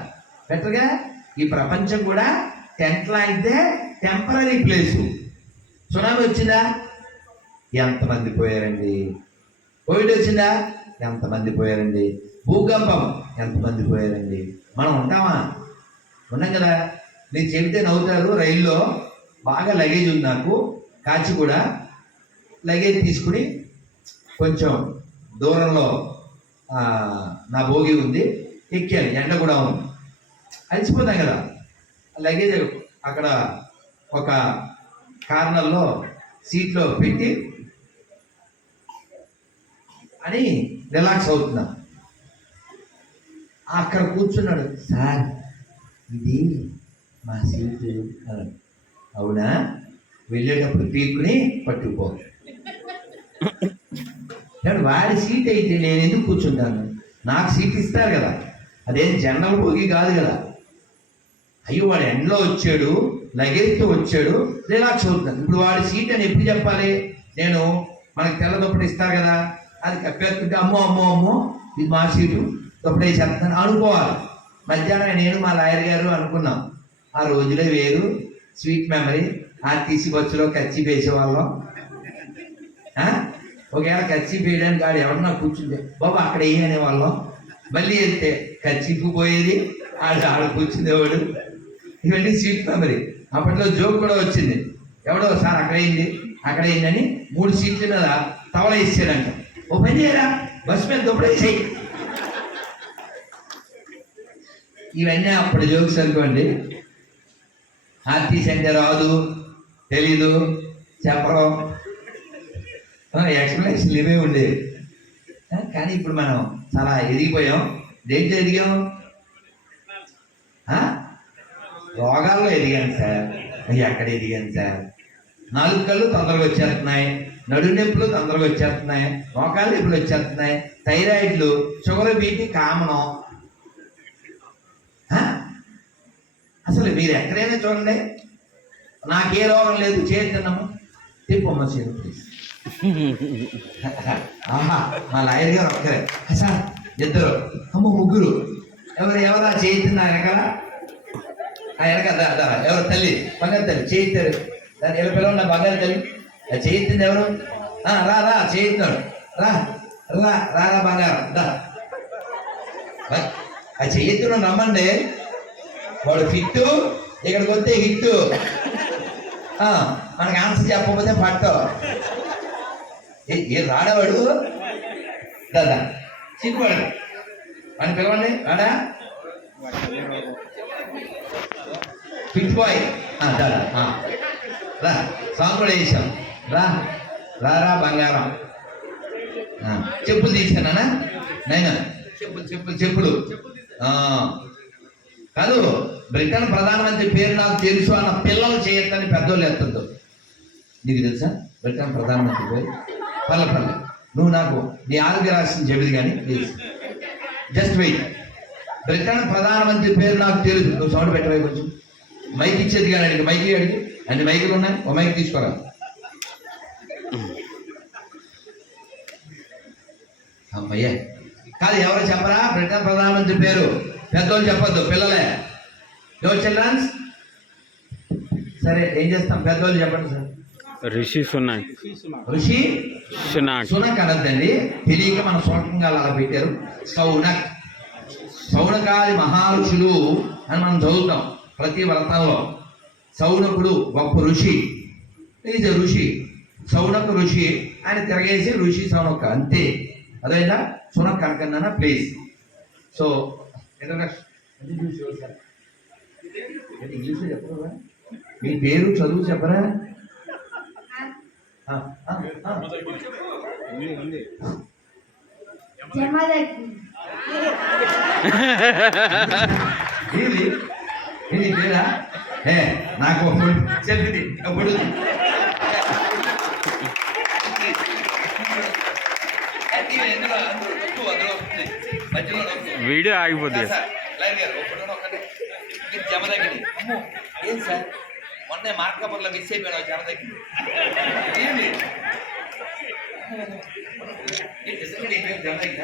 పెట్టరుగా. ఈ ప్రపంచం కూడా టెంట్ లాంటిదే, టెంపరీ ప్లేసు. సునామీ వచ్చిందా? ఎంతమంది పోయారండి? కోవిడ్ వచ్చిందా? ఎంతమంది పోయారండి? భూకంపం ఎంతమంది పోయారండి? మనం ఉంటామా? ఉన్నాం కదా. నేను చెబితే నవ్వుతారు. రైల్లో బాగా లగేజ్ ఉంది నాకు, కాచి కూడా లగేజ్ తీసుకుని కొంచెం దూరంలో నా భోగి ఉంది, ఎక్కాను. ఎండ కూడా ఉంది, అలసిపోతాం కదా. లగేజ్ అక్కడ ఒక కార్నర్లో సీట్లో పెట్టి అని రిలాక్స్ అవుతున్నా. అక్కడ కూర్చున్నాడు. సార్ ఇది మా సీటు అన్నాడు. అవునా, వెళ్ళేటప్పుడు పీక్కుని పట్టుకుపో. వాడి సీట్ అయితే నేను ఎందుకు కూర్చుంటాను? నాకు సీట్ ఇస్తారు కదా, అదేం జనరల్ భోగి కాదు కదా. అయ్యో, వాడు ఎండలో వచ్చాడు, లగేజ్తో వచ్చాడు, రిలాక్స్ అవుతున్నాను. ఇప్పుడు వాడి సీట్ అని ఎప్పుడు చెప్పాలి? నేను మనకు తెల్ల దుప్పటి ఇస్తారు కదా, అది కప్పేస్తుంటే అమ్మో అమ్మో అమ్మో ఇది మా సీటు, దుప్పటి వేసేస్తాను అనుకోవాలి. మధ్యాహ్నం నేను మా లాయర్ గారు అనుకున్నాం, ఆ రోజులే వేరు, స్వీట్ మెమరీ. ఆర్టీసీ బస్సులో కచ్చి వేసేవాళ్ళం. ఒకవేళ కచ్చి వేయడానికి వాడు ఎవరన్నా కూర్చుంటే బాబు అక్కడ ఏ అనేవాళ్ళం. మళ్ళీ వెళ్తే కచ్చిపు పోయేది, ఆడ కూర్చుండేవాడు. ఇవన్నీ స్వీట్ మెమరీ. అప్పట్లో జోక్ కూడా వచ్చింది. ఎవడో సార్ అక్కడైంది అని 3 సీట్ల మీద తవల ఇచ్చాడంట. ఓ పని చేయరా, బస్సు మీద దుప్పడేసేయి. ఇవన్నీ అప్పుడు జోక్స్ అనుకోండి. ఆర్టీసీ అంటే రాదు, తెలీదు, చెప్పరు, ఎక్స్ప్లెనేషన్ ఇవే ఉండేవి. కానీ ఇప్పుడు మనం చాలా ఎదిగిపోయాం. దేంట్లో ఎదిగాం? రోగాల్లో ఎదిగాను సార్. ఎక్కడ ఎదిగాను సార్? 4 కళ్ళు తొందరగా వచ్చేస్తున్నాయి, నడు నొప్పులు తొందరగా వచ్చేస్తున్నాయి, మోకాళ్ళ నొప్పులు వచ్చేస్తున్నాయి, థైరాయిడ్లు, షుగర్, బీపీ కామనం. అసలు మీరు ఎక్కడైనా చూడండి, నాకే రోగం లేదు చేస్తున్నాము, తిప్పమ్మ చేరు ప్లీజ్. ఆహా, మా లాయర్ గారు ఒక్కరే సార్, ఇద్దరు, అమ్మ ముగ్గురు, ఎవరా చేస్తున్నారు ఎక్కడ వెనక ఎవరు తల్లి, బంగారు తల్లి చేయిస్తారు, దాన్ని ఎవరు పిలవండి బంగారు తల్లి, చేయిస్తుంది ఎవరు? రా రా చేయిస్తున్నాడు, రా రా రా రా బంగారం రా, ఆ చేయిస్తున్నాడు రమ్మండి, వాడు ఫిట్టు, ఇక్కడికి వస్తే హిట్టు, మనకు ఆన్సర్ చెప్పకపోతే పట్టు. ఏ రాడవాడు దాదా సిగ్గుపడు అని పిలవండి, రాడా ఫిట్ బాయ్ దాదా రా, సాంగ్ కూడా వేసాం, రా రా రా బంగారం. చెప్పులు తీసానా నైనా, చెప్పులు కాదు, బ్రిటన్ ప్రధానమంత్రి పేరు నాకు తెలుసు అన్న పిల్లలు చేయొద్దని పెద్దోళ్ళు ఎత్తద్దు. నీకు తెలుసా బ్రిటన్ ప్రధానమంత్రి పేరు? పల్లె నువ్వు నాకు నీ ఆరోగ్య రాష్ట్రం చెబుది కానీ ప్లీజ్ జస్ట్ వెయిట్. బ్రిటన్ ప్రధానమంత్రి పేరు నాకు తెలుసు, నువ్వు సౌండ్ పెట్టవే కొంచెం, మైక్ ఇచ్చేది కానీ అడిగి, మైక్ అడిగి అన్ని మైకులు ఉన్నాయి, ఒక మైక్ తీసుకోరా. అమ్మయ్యా కాదు, ఎవరో చెప్పరా బ్రిటన్ ప్రధానమంత్రి పేరు? పెద్దోళ్ళు చెప్పొద్దు, పిల్లలే. No childrens. సరే ఏం చేస్తాం, పెద్దోళ్ళు చెప్పండి సార్. రిషి సునాక్. ఋషి సునాక్. సునక్ అనద్దండి, తెలియక మన సొంతంగా అలా పెట్టారు. సౌనక్, సౌనకాది మహారుషులు అని మనం చదువుతాం ప్రతి వ్రతంలో. సౌనకుడు గొప్ప ఋషి, ఇది ఋషి, సౌనక ఋషి, ఆయన తిరగేసి ఋషి సౌనక అంతే. అదేనా సునక్ కనకన్నా ప్లీజ్. సో ఇంగ్లీష్ చెప్పరా, మీ పేరు చదువు చెప్పరా? ఇది పేరా? నాకు చెప్పింది అప్పుడు వీడియో ఆగిపోతుంది. జమదగ్గిని ఏం సార్, మొన్నే మార్కాపురంలో మిస్ అయిపోయాడు జమదగ్గిని. జమదగ్గిన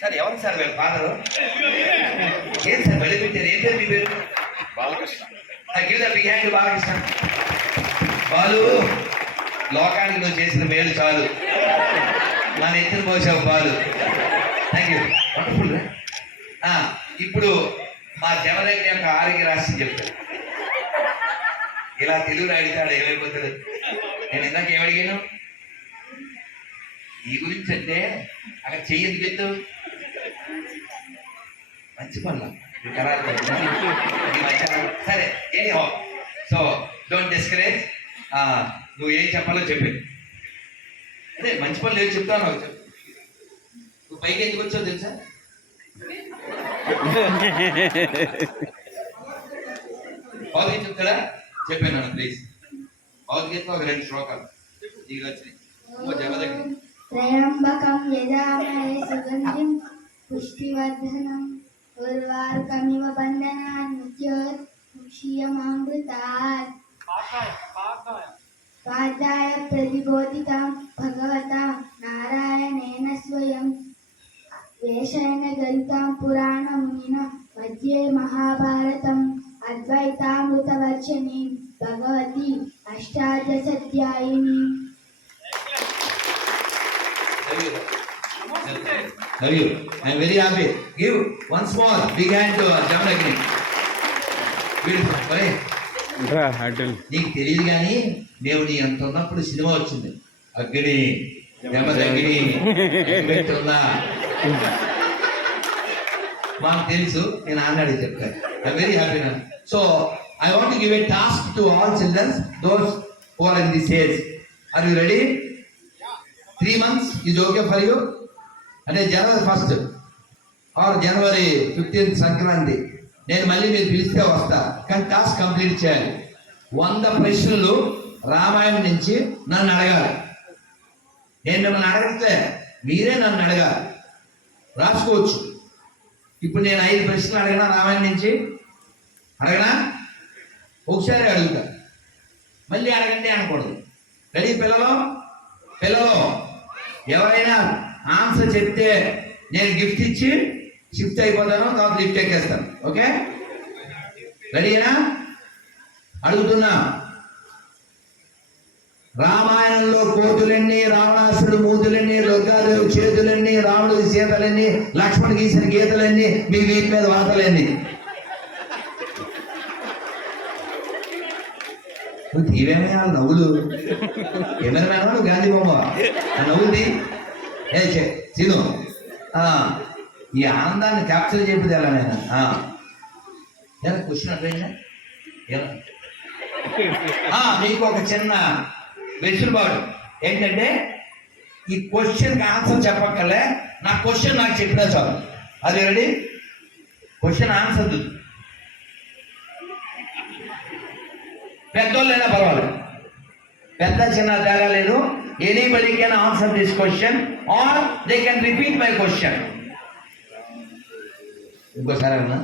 సార్, ఎవరు సార్ వీళ్ళ ఫాదరు? ఏం సార్ బలి పెట్టారు, ఏం పేరు మీ పేరు? బాలకృష్ణ. బిహాయిండ్ బాలకృష్ణ. బాలు, లోకానికి నువ్వు చేసిన మేలు చాలు, మన ఎత్తున పోసావు బాలు. Thank you, wonderful. ఇప్పుడు మా జమదగ్ని యొక్క ఆరోగ్య రాశి చెప్తాను. ఇలా తెలుగులో అడిగాడు ఏమైపోతుంది. నేను ఇందాక ఏమడిగాను ఈ గురించి అంటే, అక్కడ చెయ్యదు పెట్టు మంచి పనుల సరే. ఎనీ హో, సో డోంట్ డిస్కరేజ్. నువ్వు ఏం చెప్పాలో చెప్పి, అదే మంచి పనులు ఏమి చెప్తావు నాకు చెప్పు. నువ్వు పైకి ఎందుకు వచ్చావు తెలుసా? భౌతిక చెప్తాడా? చెప్పాను ప్లీజ్. భౌతిక ఒక 2 శ్లోకాలు నీకు వచ్చినాయి. జమదగ్ని. త్రయంబకం యజామహే సుగంధిం పుష్టివర్ధనం ఉర్వారుకమివ బంధనాన్ మృత్యోర్ముక్షీయమామృతాత్ పాదాయ ప్రతిబోధితం భగవతా నారాయణేన స్వయం వేషేణ గలితం పురాణ మునిన మధ్యే Mahabharatam అద్వైతామృతవర్షిణి Bhagavati అష్టాదశాధ్యాయిని. Love you. I am very happy. Give one small big hand to Jamdagni. Beautiful. నీకు తెలియదు కానీ మేము నీ అంత ఉన్నప్పుడు సినిమా వచ్చింది, అగ్ని జమదగ్ని పెట్టున్నా. మాకు తెలుసు, నేను ఆనాడు చెప్తాను. ఐ వెరీ హ్యాపీ నా. So I want give a task to all childrens, those who are in this age. Are you ready? 3 months is okay for you? అంటే January 1st or January 15th Sankranti నేను మళ్ళీ మీరు పిలిస్తే వస్తా, కానీ task complete చేయాలి. 100 ప్రశ్నలు రామాయణం నుంచి నన్ను అడగాలి. నేను మిమ్మల్ని అడగట్లే, మీరే నన్ను అడగాలి. రాసుకోవచ్చు. ఇప్పుడు నేను 5 ప్రశ్నలు అడగనా రామాయణం నుంచి? అడగనా? ఒకసారి అడుగుతా, మళ్ళీ అడగండి అనకూడదు. రెడీ పిల్లలు? ఎవరైనా ఆన్సర్ చెప్తే నేను గిఫ్ట్ ఇచ్చి షిఫ్ట్ అయిపోతాను, తర్వాత లిఫ్ట్ ఎక్కేస్తాను. ఓకే, రెడీనా? అడుగుతున్నా. రామాయణంలో కోతులెన్ని, రావణాసురుడు మూతులెన్ని, దుర్గాదేవి చేతులెన్ని, రాముడికి సీతలెన్ని, లక్ష్మణ్ గీసిన గీతలెన్ని, మీ వీటి మీద వాతలెన్ని? నువ్వు తీవేమే వాళ్ళ నవ్వులు. కెమెరామెన్ నువ్వు గాంధీ బొమ్మ నవ్వుంది. సీను, ఈ ఆనందాన్ని క్యాప్చర్ చేయకపోతే ఎలా నేను? క్వశ్చన్ అర్థమైందా? మీకు ఒక చిన్న వెసులుబాటు ఏంటంటే, ఈ క్వశ్చన్కి ఆన్సర్ చెప్పక్కర్లే, నా క్వశ్చన్ నాకు చెప్పినా చాలు. అది రెడీ? క్వశ్చన్ ఆన్సర్ పెద్దోళ్ళైనా పర్వాలేదు, పెద్ద చిన్న తేడా లేదు. Anybody can answer this question or they can repeat my question. ఇంకోసారి అన్నా,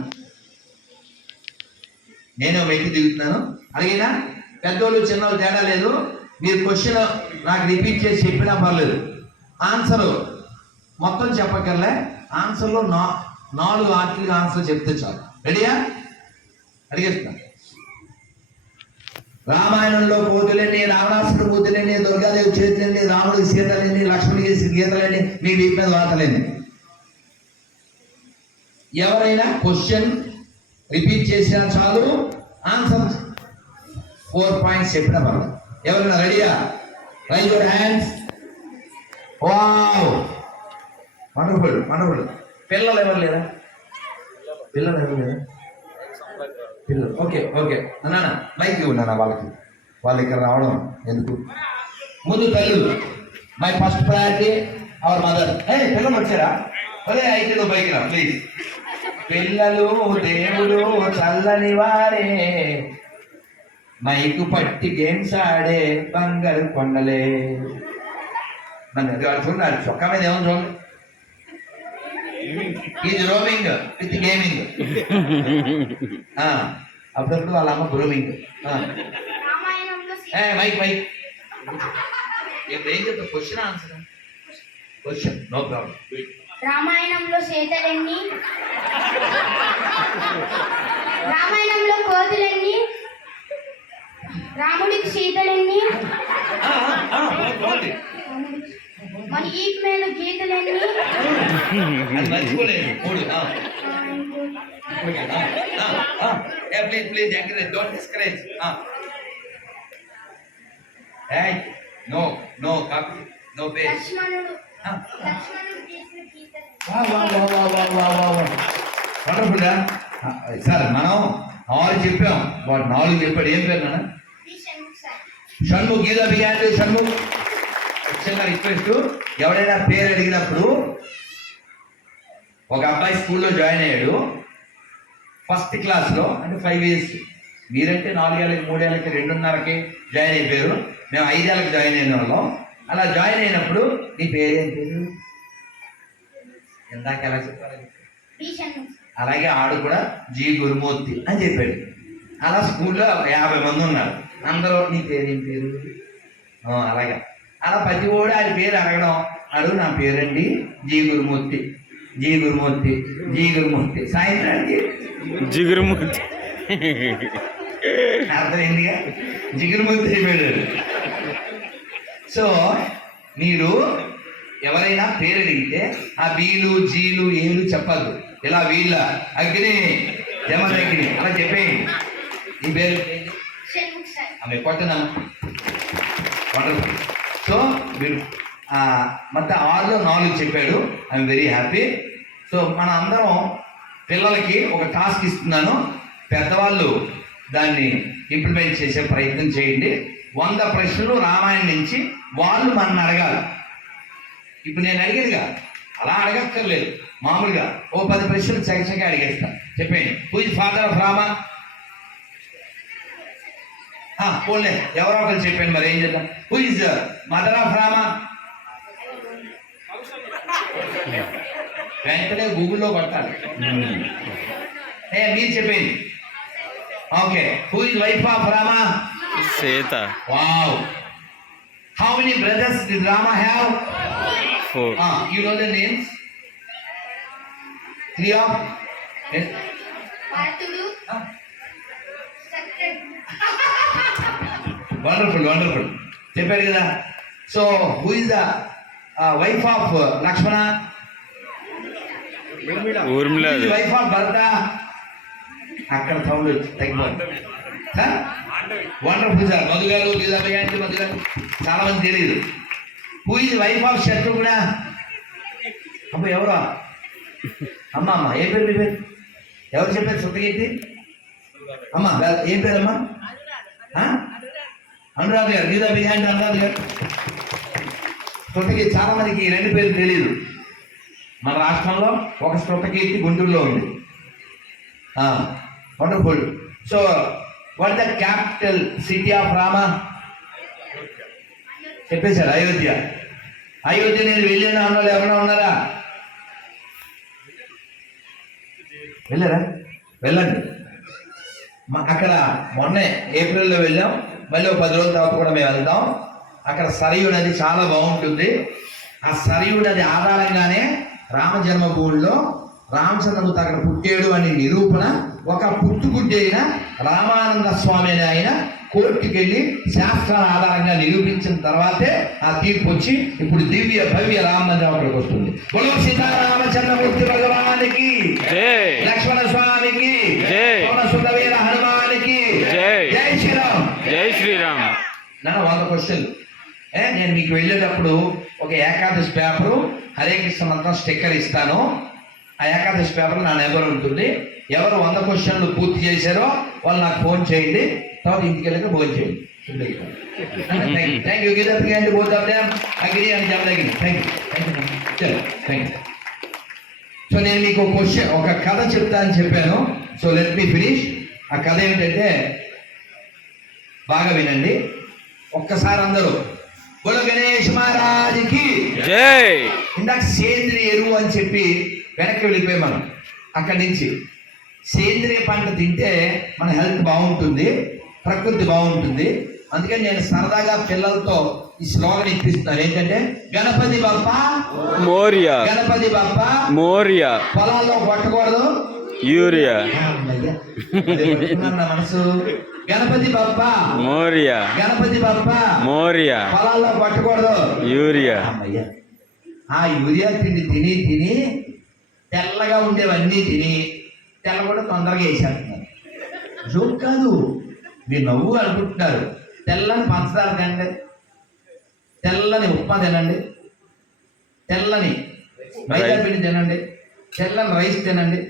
నేను వెక్కి దిగుతున్నాను, అడిగినా పెద్దోళ్ళు చిన్నోళ్ళు తేడా లేదు. మీరు క్వశ్చన్ నాకు రిపీట్ చేసి చెప్పినా పర్లేదు, ఆన్సర్ మొత్తం చెప్పకర్లే. ఆన్సర్లో 4 ఆర్టికల్ ఆన్సర్ చెప్తే చాలు. రెడీయా? అడిగేస్తున్నా. రామాయణంలో కోతులెన్ని, రావణాసురుడు మూతులెన్ని, దుర్గాదేవి చేతులెన్ని, రాముడికి సీతలెన్ని, లక్ష్మణుడికి గీతలెన్ని, మీ వీటి మీద వాతలెన్ని? ఎవరైనా క్వశ్చన్ రిపీట్ చేసినా చాలు, ఆన్సర్ 4 పాయింట్స్ చెప్పినా పర్లేదు. ఎవరైనా రెడీయా? Rise your hands. Wow, wonderful. పిల్లలు ఎవరు లేరా? పిల్లలు ఓకే. అన్నా మైక్ ఇవ్వనా వాళ్ళు ఇక్కడ రావడం ఎందుకు? ముందు తల్లులు, my first priority our mother. పిల్లలు వచ్చారా? అయితే నువ్వు బైక్ రా ప్లీజ్. పిల్లలు దేవుడు చల్లని వారే, మైకు పట్టి గేమ్స్ ఆడే బంగారు కొండలే. చూడండి, చొక్కా మీద ఏమో చూడండి, ఇది రోమింగ్ విత్ గేమింగ్. అప్పుడప్పుడు వాళ్ళ అమ్మ గ్రూమింగ్. మైక్ ఏం చెప్తా? Question answer. Question no problem. రామాయణంలో సీతలెన్ని, రామాయణంలో కోతులెన్ని, రాముడికి సీతలెన్ని, మన ఈట్ మీద గీతలెన్ని? మర్చిపోలేదు. Please encourage, don't discourage. No copy, no page. లక్ష్మణుడు గీసిన గీతలు. వండర్ఫుల్. సార్ మనం 6 చెప్పాం, వాడు 4 చెప్పాడు. ఏం పేరు నాన్న? షణ్ముఖ్. గీత బియాండ్ షణ్ముఖ్. చిన్న రిక్వెస్ట్, ఎవరైనా పేరు అడిగినప్పుడు, ఒక అబ్బాయి స్కూల్లో జాయిన్ అయ్యాడు ఫస్ట్ క్లాస్లో, అంటే 5 years. మీరంటే 4 ఏళ్ళకి 3 ఏళ్ళకి 2.5కి జాయిన్ అయిపోయారు, మేము 5 ఏళ్ళకి జాయిన్ అయిన వాళ్ళం. అలా జాయిన్ అయినప్పుడు నీ పేరేం పేరు? ఎందాక ఎలా చెప్పాలి? అలాగే ఆడు కూడా జీ గురుమూర్తి అని చెప్పాడు. అలా స్కూల్లో 50 మంది ఉన్నారు, అందరూ నీ పేరేం పేరు? అలాగే అలా ప్రతి ఓడు ఆయన పేరు అడగడం. అడుగు, నా పేరండి జీ గురుమూర్తి. సాయంత్రానికి జిగురుమూర్తి అర్థమైందిగా, జిగురుమూర్తి అయిపోయాడు. సో మీరు ఎవరైనా పేరు అడిగితే ఆ వీలు జీలు ఏలు చెప్పద్దు. ఇలా వీళ్ళ అగ్ని జమదగ్ని అలా చెప్పేయండి. ఈ పేరు ఆమె కొట్టనా? వండర్ఫుల్. సో మీరు మొత్తం 6లో 4 చెప్పాడు. I'm very happy. సో మన అందరం పిల్లలకి ఒక టాస్క్ ఇస్తున్నాను, పెద్దవాళ్ళు దాన్ని ఇంప్లిమెంట్ చేసే ప్రయత్నం చేయండి. 100 ప్రశ్నలు రామాయణం నుంచి వాళ్ళు మనల్ని అడగాలి. ఇప్పుడు నేను అడిగేదిగా అలా అడగక్కర్లేదు, మామూలుగా ఓ 10 ప్రశ్నలు చకచగా అడిగేస్తా. చెప్పండి, who is father of Rama? పోలే ఎవరో ఒకరు చెప్పండి, మరి ఏం చేద్దాం. Who is mother of Rama? వెంటనే గూగుల్లో కొట్టాలి. మీరు చెప్పండి. Okay, who is wife of Rama? Sita. Wow. How many brothers did Rama have? 4. You know the names? 3 of? భరతుడు, శత్రుఘ్నుడు. వండర్ఫుల్ చెప్పారు కదా. So who is the wife of Lakshmana? Urmila. Wife of Bharata? అక్కడ సౌండ్ తగ్గిపోతుంది సార్. Wonderful sir. మధు గారు లేదా మధు గారు చాలా మంది తెలియదు. Who is wife of Shatrughna? అప్పుడు ఎవరా? అమ్మ ఏం పేరు మీ పేరు? ఎవరు చెప్పారు సుత్తగీతి? అమ్మ ఏం పేరమ్మా? అనురాధ గారు. గీతా బిజాంటి అనురాధ గారు. సుత్తగీతి చాలా మందికి ఈ 2 పేర్లు తెలియదు. మన రాష్ట్రంలో ఒక సుత్తగీతి గుంటూరులో ఉంది. Wonderful. So what the capital city of Rama? చెప్పేశారు అయోధ్య. అయోధ్య నేను వెళ్ళిన అన్నోళ్ళు ఎవరైనా ఉన్నారా? వెళ్ళారా? వెళ్ళండి. అక్కడ మొన్నే ఏప్రిల్లో వెళ్ళాం. మళ్ళీ 10 రోజుల తర్వాత కూడా మేము వెళ్తాం. అక్కడ సరయూ నది చాలా బాగుంటుంది. ఆ సరయూ నది ఆధారంగానే రామ జన్మభూమిలో రామచంద్రమూర్తి అక్కడ పుట్టాడు అని నిరూపణ ఒక పుట్టుగుడ్డి అయిన రామానంద స్వామి అని ఆయన కోర్టుకి వెళ్ళి శాస్త్రాల ఆధారంగా నిరూపించిన తర్వాతే ఆ తీర్పు వచ్చి ఇప్పుడు దివ్య భవ్య రామ మందిరం అక్కడికి వస్తుంది. బోలో సీతారామచంద్రమూర్తి భగవానికి, లక్ష్మణ స్వామికి, సుందరవీర హనుమానికి జై శ్రీరామ్. జై శ్రీరామ్. 100 క్వశ్చన్లు. నేను మీకు వెళ్ళేటప్పుడు ఒక ఏకాదశి పేపరు హరే కృష్ణ మంత్రం స్టిక్కర్ ఇస్తాను. ఆ ఏకాదశి పేపర్ నా నెంబర్ ఉంటుంది. ఎవరు 100 క్వశ్చన్లు పూర్తి చేశారో వాళ్ళు నాకు ఫోన్ చేయండి. తర్వాత ఇంటికి వెళ్ళక ఫోన్ చేయండి. Thank you. Geetha both of them agree అని చెప్పదగింది. Thank you. సో నేను మీకు ఒక కథ చెప్తా అని చెప్పాను. So let me finish. ఆ కథ ఏమిటంటే బాగా వినండి ఒక్కసారి అందరూ. బోలో గణేష్ మహారాజ్కి జై. ఇందాక సేంద్రియ ఎరువు అని చెప్పి వెనక్కి వెళ్ళిపోయి మనం అక్కడి నుంచి సేంద్రియ పంట తింటే మన హెల్త్ బాగుంటుంది, ప్రకృతి బాగుంటుంది. అందుకని నేను సరదాగా పిల్లలతో ఈ స్లోగన్ ఇప్పిస్తున్నాను. ఏంటంటే గణపతి బప్ప మోరియా, గణపతి బప్ప మోరియా, పొలాల్లో కొట్టకూడదు యూరియా. నా మనసు గణపతి బప్ప మోరియా, గణపతి బప్ప మోరియా, పొలాల్లో కొట్టకూడదు యూరియా. ఆ యూరియా తిండి తిని తిని తెల్లగా ఉండేవన్నీ తిని తెల్ల కూడా తొందరగా వేసేస్తున్నారు. జోక్ కాదు, మీరు నవ్వు అనుకుంటున్నారు. తెల్లని పంచదార తినండి, తెల్లని ఉప్మా తినండి, తెల్లని మైదా పిండి తినండి, తెల్లని రైస్ తినండి,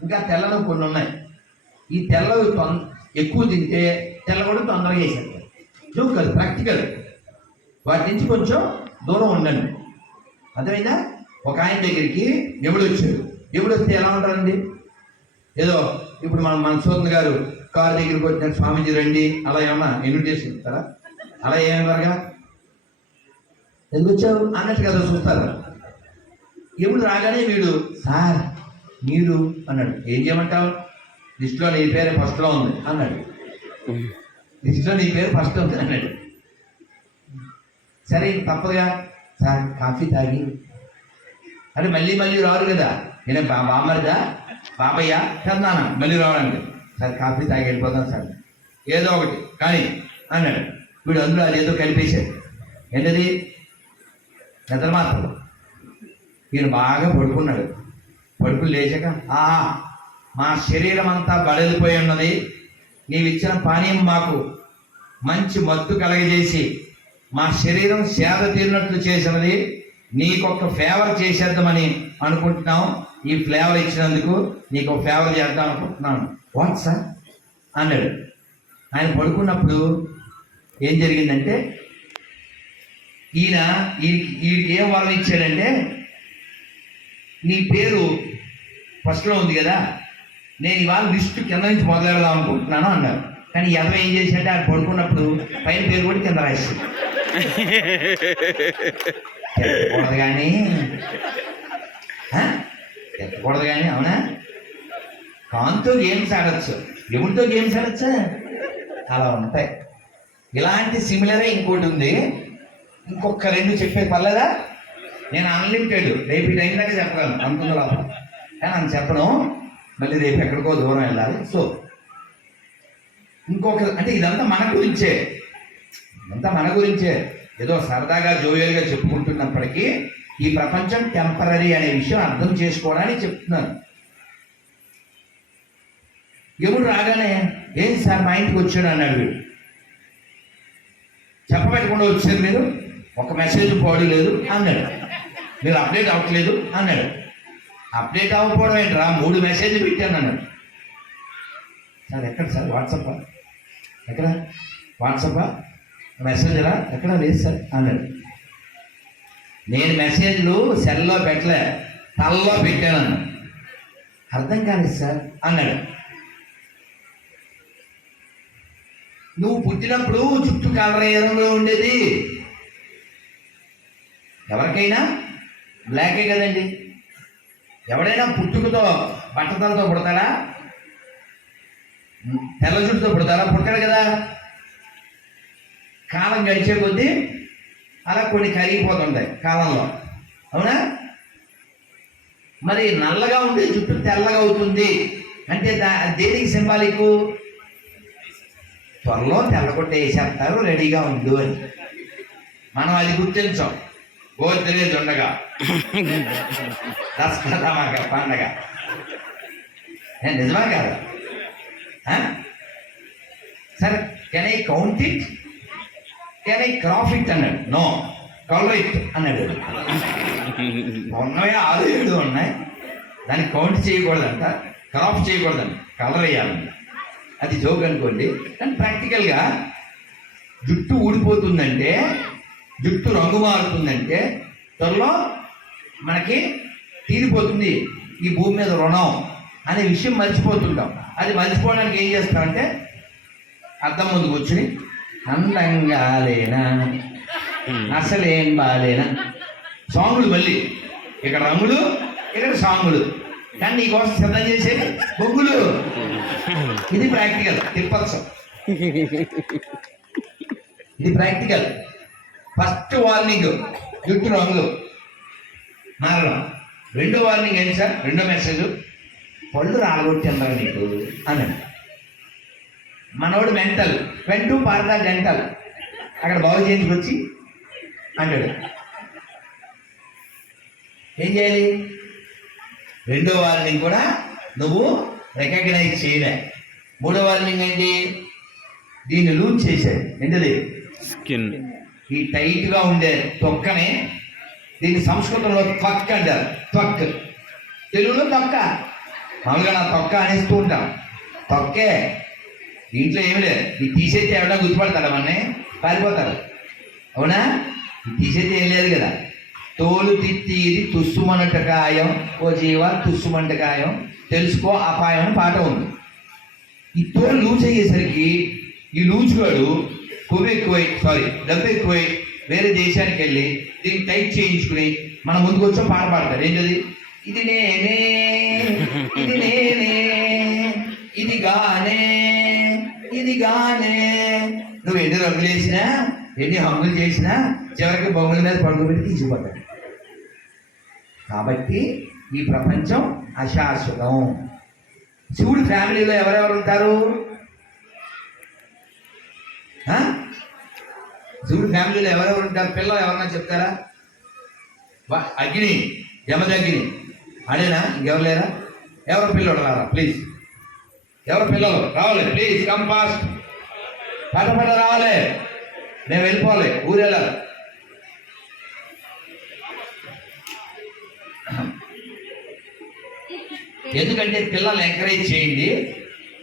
ఇంకా తెల్లని కొన్ని ఉన్నాయి. ఈ తెల్లవి ఎక్కువ తింటే తెల్ల కూడా తొందరగా వేసేస్తారు. జోక్ కాదు, ప్రాక్టికల్. వాటి నుంచి కొంచెం దూరం ఉండండి. అర్థమైందా? ఒక ఆయన దగ్గరికి ఎప్పుడు వచ్చాడు. ఎప్పుడు వస్తే ఎలా ఉంటారండి? ఏదో ఇప్పుడు మన సోదన్ గారు కారు దగ్గరికి వచ్చిన స్వామీజీ రండి అలా ఏమన్నా ఇన్విటేషన్ ఇస్తారా? అలా ఏమన్నారుగా ఎందుకు వచ్చావు అన్నట్టు కదా చూస్తారా? ఎప్పుడు రాగానే వీడు సార్ మీరు అన్నాడు. ఏం చేయమంటావు? లిస్టులో నీ పేరు ఫస్ట్లో ఉంది అన్నాడు. లిస్టులో నీ పేరు ఫస్ట్ ఉంది అన్నాడు. సరే తప్పదుగా సార్ కాఫీ తాగి అంటే మళ్ళీ మళ్ళీ రారు కదా. నేను బామరిదా బాబయ్య చందానా మళ్ళీ రావాలండి. సార్ కాఫీ తాగి వెళ్ళిపోతాను సార్ ఏదో ఒకటి కానీ అన్నాడు. వీడు అందులో అది ఏదో కలిపేశాడు. ఏంటది? నిద్ర మాత్రం. ఈయన బాగా పడుకున్నాడు. పడుకుని లేచాక మా శరీరం అంతా బడలిపోయి ఉన్నది, నీవు ఇచ్చిన పానీయం మాకు మంచి మత్తు కలగజేసి మా శరీరం సేద తీరినట్లు చేసినది, నీకొక ఫేవర్ చేసేద్దామని అనుకుంటున్నాం. ఈ ఫ్లేవర్ ఇచ్చినందుకు నీకు ఒక ఫేవర్ చేద్దాం అనుకుంటున్నాను. వాట్ సార్ అన్నాడు. ఆయన పడుకున్నప్పుడు ఏం జరిగిందంటే ఈయనకి ఏం వరం ఇచ్చాడంటే నీ పేరు ఫస్ట్లో ఉంది కదా, నేను ఇవాళ లిస్టు కింద నుంచి మొదలెడదాం అనుకుంటున్నాను అన్నారు. కానీ ఎవరు ఏం చేశాడంటే ఆయన పడుకున్నప్పుడు పైన పేరు కూడా కింద రాశాడు. తిట్టకూడదు కానీ తిట్టకూడదు కానీ అవునా? కాన్తో గేమ్స్ ఆడచ్చు, ఎవరితో గేమ్స్ ఆడచ్చా? అలా ఉంటాయి. ఇలాంటి సిమిలరే ఇంకోటి ఉంది. ఇంకొక 2 చెప్పే పర్లేదా? నేను అన్లిమిటెడ్ రేపు ఈ టైం దాకా చెప్పగలను, అంతుంది లోపల. కానీ అని చెప్పను, మళ్ళీ రేపు ఎక్కడికో దూరం వెళ్ళాలి. సో ఇంకొక అంటే ఇదంతా మన గురించే, ఇదంతా మన గురించే. ఏదో సరదాగా జోవియల్గా చెప్పుకుంటున్నప్పటికీ ఈ ప్రపంచం టెంపరీ అనే విషయం అర్థం చేసుకోవడానికి చెప్తున్నాను. ఎవరు రాగానే ఏం సార్ మా ఇంటికి వచ్చాడు అన్నాడు వీడు. చెప్పబెట్టకుండా వచ్చారు మీరు, ఒక మెసేజ్ బాడీ లేదు అన్నాడు. మీరు అప్డేట్ అవ్వట్లేదు అన్నాడు. అప్డేట్ అవ్వకపోవడం ఏంట్రా, 3 మెసేజ్లు పెట్టాను అన్నాడు. సార్ ఎక్కడ సార్? వాట్సాపా? ఎక్కడ వాట్సాపా? మెసేజ్రా? ఎక్కడ లేదు సార్ అన్నాడు. నేను మెసేజ్లు సెల్లో పెట్టలే, తల్లో పెట్టాను అన్నాడు. అర్థం కాలేదు సార్ అన్నాడు. నువ్వు పుట్టినప్పుడు చుట్టూ కలరేయంలో ఉండేది ఎవరికైనా బ్లాకే కదండి. ఎవడైనా పుట్టుకతో బట్టతలతో పుడతాడా? తెల్ల జుట్టుతో పుడతారా? పుట్టాడు కదా. కాలం గడిచే కొద్దీ అలా కొన్ని కరిగిపోతుంటాయి కాలంలో, అవునా? మరి నల్లగా ఉండే జుట్టు తెల్లగా అవుతుంది అంటే దేనికి సింబాలిక్? త్వరలో తెల్లగొట్ట వేసేస్తారు, రెడీగా ఉండు అని. మనం అది గుర్తించాం. గోత్రేజ్ ఉండగా దసరా పండగ నిజమా కాదా? సరే, can I count it, can I crop it అన్నాడు. నో, కలర్ ఇట్ అన్నాడు. ఉన్నవే 6-7 ఉన్నాయి, దాన్ని కౌంట్ చేయకూడదంట, క్రాఫ్ చేయకూడదంట, కలర్ వేయాలంట. అది జోక్ అనుకోండి, కానీ ప్రాక్టికల్గా జుట్టు ఊడిపోతుందంటే, జుట్టు రంగు మారుతుందంటే త్వరలో మనకి తీరిపోతుంది ఈ భూమి మీద రుణం అనే విషయం మర్చిపోతుంటాం. అది మర్చిపోవడానికి ఏం చేస్తామంటే అద్దం ముందు కూర్చుని అందంగా లేనా, అసలేం బాలేనా, సాంగులు. మళ్ళీ ఇక్కడ రంగులు, ఇక్కడ సాంగులు, కానీ నీకోసం సిద్ధం చేసేది బొగ్గులు. ఇది ప్రాక్టికల్ తిప్పచ్చు, ఇది ప్రాక్టికల్. ఫస్ట్ వార్నింగ్ జుట్టు రంగులు మారడం. రెండో వార్నింగ్ ఏంటి సార్? రెండో మెసేజ్, పళ్ళు రాలగొట్టిందా నీకు అన్నాడు. మనోడు మెంటల్, వెంటూ పారదా డెంటల్, అక్కడ బాగు చేయించుకొచ్చి అంటాడు. ఏం చేయాలి? రెండో వార్నింగ్ కూడా నువ్వు రికగ్నైజ్ చేయలే. మూడో వార్నింగ్ ఏంటి? దీన్ని లూజ్ చేశాడు. ఏంటది? స్కిన్. ఈ టైట్గా ఉండే తొక్కని దీన్ని సంస్కృతంలో త్వక్ అంటారు. త్వక్, తెలుగులో తొక్క. మామూలుగా నా తొక్క అనేస్తూ ఉంటాం. తొక్కే, దీంట్లో ఏమి లేదు. ఇది తీసేస్తే ఎవరైనా గుర్తుపడతారా? మనని పారిపోతారు, అవునా? ఇది తీసేస్తే ఏం లేదు కదా. తోలు తిత్తీది తుస్సుమనట కాయం, ఓ జీవ తుస్సుమంట కాయం, తెలుసుకో అపాయం అని పాట ఉంది. ఈ తోలు లూజ్ అయ్యేసరికి ఈ లూజుగాడు డబ్బు ఎక్కువై వేరే దేశానికి వెళ్ళి దీన్ని టైట్ చేయించుకుని మన ముందుకు వచ్చి పాట పాడతారు. ఏంటది? ఇది నేనే, ఇది నేనే, ఇది గానే, ఇది గానే. నువ్వు ఎన్ని రంగులు వేసినా, ఎన్ని హంగులు చేసినా చివరికి బొమ్మల మీద పడుకోబెట్టి తీసుకుపోతాడు. కాబట్టి ఈ ప్రపంచం అశాశ్వతం. శివుడి ఫ్యామిలీలో ఎవరెవరు ఉంటారు? శివుడి ఫ్యామిలీలో ఎవరెవరు ఉంటారు? పిల్లలు ఎవరన్నా చెప్తారా? అగ్ని, యమదగ్ని అదేనా? ఇంకెవరు లేరా? ఎవరు పిల్లలు రారా ప్లీజ్? ఎవరు పిల్లలు రావాలి ప్లీజ్? కమ్ ఫాస్ట్, పట రావాలి, మేము వెళ్ళిపోవాలి, ఊరు వెళ్ళాలి. ఎందుకంటే పిల్లలు ఎంకరేజ్ చేయండి,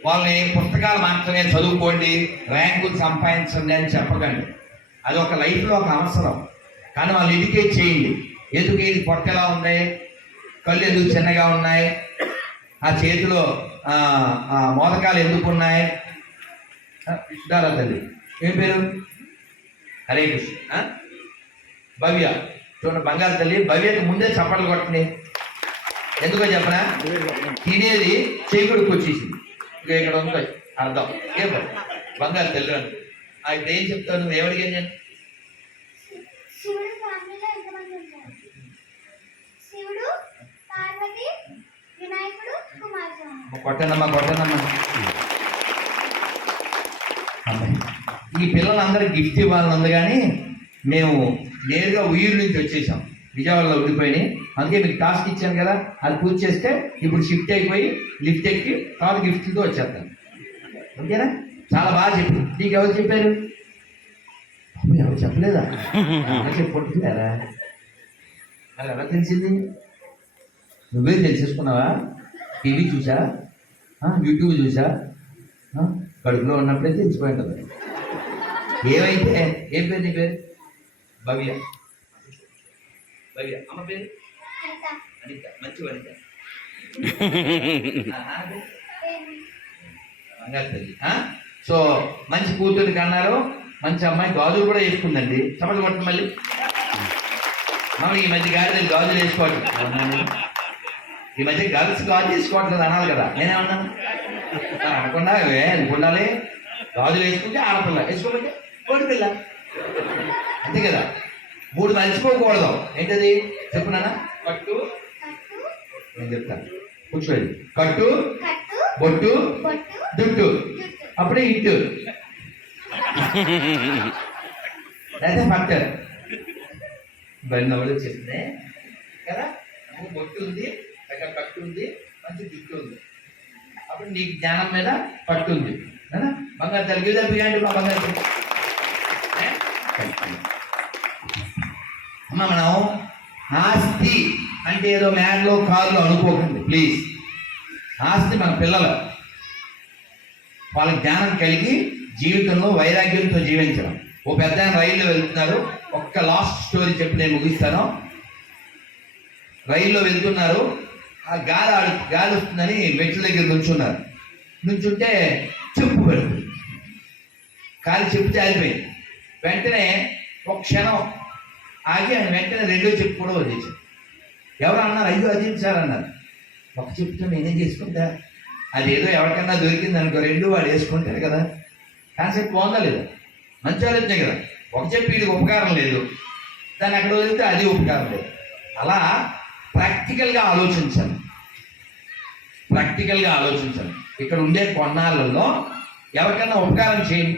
వాళ్ళని పుస్తకాలు మాత్రమే చదువుకోండి, ర్యాంకులు సంపాదించండి అని చెప్పకండి. అది ఒక లైఫ్లో ఒక అవసరం, కానీ వాళ్ళు ఎడ్యుకేట్ చేయండి. ఎందుకు ఇది పొట్ట ఎలా ఉంది, కళ్ళు ఎందుకు చిన్నగా ఉన్నాయి, ఆ చేతిలో మోదకాలు ఎందుకు ఉన్నాయి. తల్లి ఏం పేరు? హరే కృష్ణ. భవ్య చూడండి బంగారు తల్లి భవ్యకి ముందే చప్పట్లు కొట్టని. ఎందుకో చెప్పనా, తినేది చేకుడికి వచ్చేసింది. ఇక ఇక్కడ ఉంది అర్థం. ఏం బంగారు తల్లి అని ఇప్పుడు ఏం చెప్తాను, నువ్వు ఏమడిగాను నేను? శివుడు ఫ్యామిలీలో ఎంతమంది ఉంటారు? శివుడు, పార్వతి, వినాయకుడు, కుమారస్వామి. కొట్టనమ్మా కొట్టనమ్మా. అమ్మాయి ఈ పిల్లలందరూ గిఫ్ట్ ఇవ్వాలని ఉంది, కానీ మేము నేరుగా ఉయ్యూరు నుంచి వచ్చేసాం, విజయవాడలో ఉండిపోయి. అందుకే మీకు టాస్క్ ఇచ్చాను కదా, అది పూర్తి చేస్తే ఇప్పుడు షిఫ్ట్ అయిపోయి లిఫ్ట్ ఎక్కి తర్వాత గిఫ్ట్తో వచ్చేస్తాను. ఓకేనా? చాలా బాగా చెప్పి. నీకు ఎవరు చెప్పారు? ఎవరు చెప్పలేదా? చెప్పొట్టుకున్నారా? అది ఎలా తెలిసింది? నువ్వే తెలిసేసుకున్నావా? టీవీ చూసా, యూట్యూబ్ చూసా, కడుపులో ఉన్నప్పుడే తెలిసిపోయి ఉంటుంది. ఏమైతే ఏం పేరు నీ పేరు? భవ్య. భవ్య. అమ్మ పేరు అనిత. అనిత. మంచి వనిత. బంగారు తల్లి. సో మంచి కూతురు కన్నారు, మంచి అమ్మాయి. గాజులు కూడా వేసుకుందండి. చప్పట్లు కొట్టండి మళ్ళీ. ఈ మధ్య గాజులు గాజులు వేసుకోవట్లేదు. ఈ మధ్య గర్ల్స్ గాజులు వేసుకోవట్లేదు అనాలి కదా. నేనేమన్నాను? అనకుండా అనుకుండాలి. గాజులు వేసుకుంటే ఆడపిల్ల, వేసుకోకపోతే కోడిపిల్ల. అంతే కదా. 3 మర్చిపోకూడదు. ఏంటది చెప్పున్నానా? కట్టు, నేను చెప్తాను కూర్చోండి. కట్టు, బొట్టు, దుట్టు, అప్పుడే ఇట్టు అయితే పట్టు. బన్నవలు చెప్తే కదా, బొట్టు ఉంది, దగ్గర కట్టు ఉంది, మంచి జుట్టు ఉంది, అప్పుడు నీకు జ్ఞానం మీద పట్టు ఉంది. బంగారు తల్లి తప్పియండి మా బంగారు తల్లి. అమ్మ మనం ఆస్తి అంటే ఏదో మ్యాన్లో కారులో అనుకోకండి ప్లీజ్. ఆస్తి మన పిల్లలు, వాళ్ళ జ్ఞానం కలిగి జీవితంలో వైరాగ్యంతో జీవించడం. ఓ పెద్ద ఆయన రైల్లో వెళ్తున్నారు. ఒక్క లాస్ట్ స్టోరీ చెప్పి నేను ముగిస్తాను. రైల్లో వెళ్తున్నారు, ఆ గాలి వస్తుందని మెట్ల దగ్గర నుంచున్నారు. నుంచుంటే చెప్పు పెడుతుంది, కాలి చెప్పు జారిపోయింది. వెంటనే ఒక క్షణం ఆగి ఆయన వెంటనే రెండో చెప్పు కూడా వదిలేశారు. ఎవరు అన్నారు? అయ్యో అదేంటి సార్ అన్నారు. ఒక చెప్పుతో నేనేం చేసుకుంటా, అదేదో ఎవరికన్నా దొరికింది అనుకో, 2 వాడు వేసుకుంటారు కదా. కాన్సెప్ట్ బాగుందా లేదా? మంచి ఆలోచనే కదా. ఒక చెప్పు ఇది ఉపకారం లేదు, దాన్ని అక్కడ వదిలితే అది ఉపకారం లేదు. అలా ప్రాక్టికల్గా ఆలోచించాలి. ప్రాక్టికల్గా ఆలోచించాలి. ఇక్కడ ఉండే కొన్నాళ్ళలో ఎవరికైనా ఉపకారం చేయండి.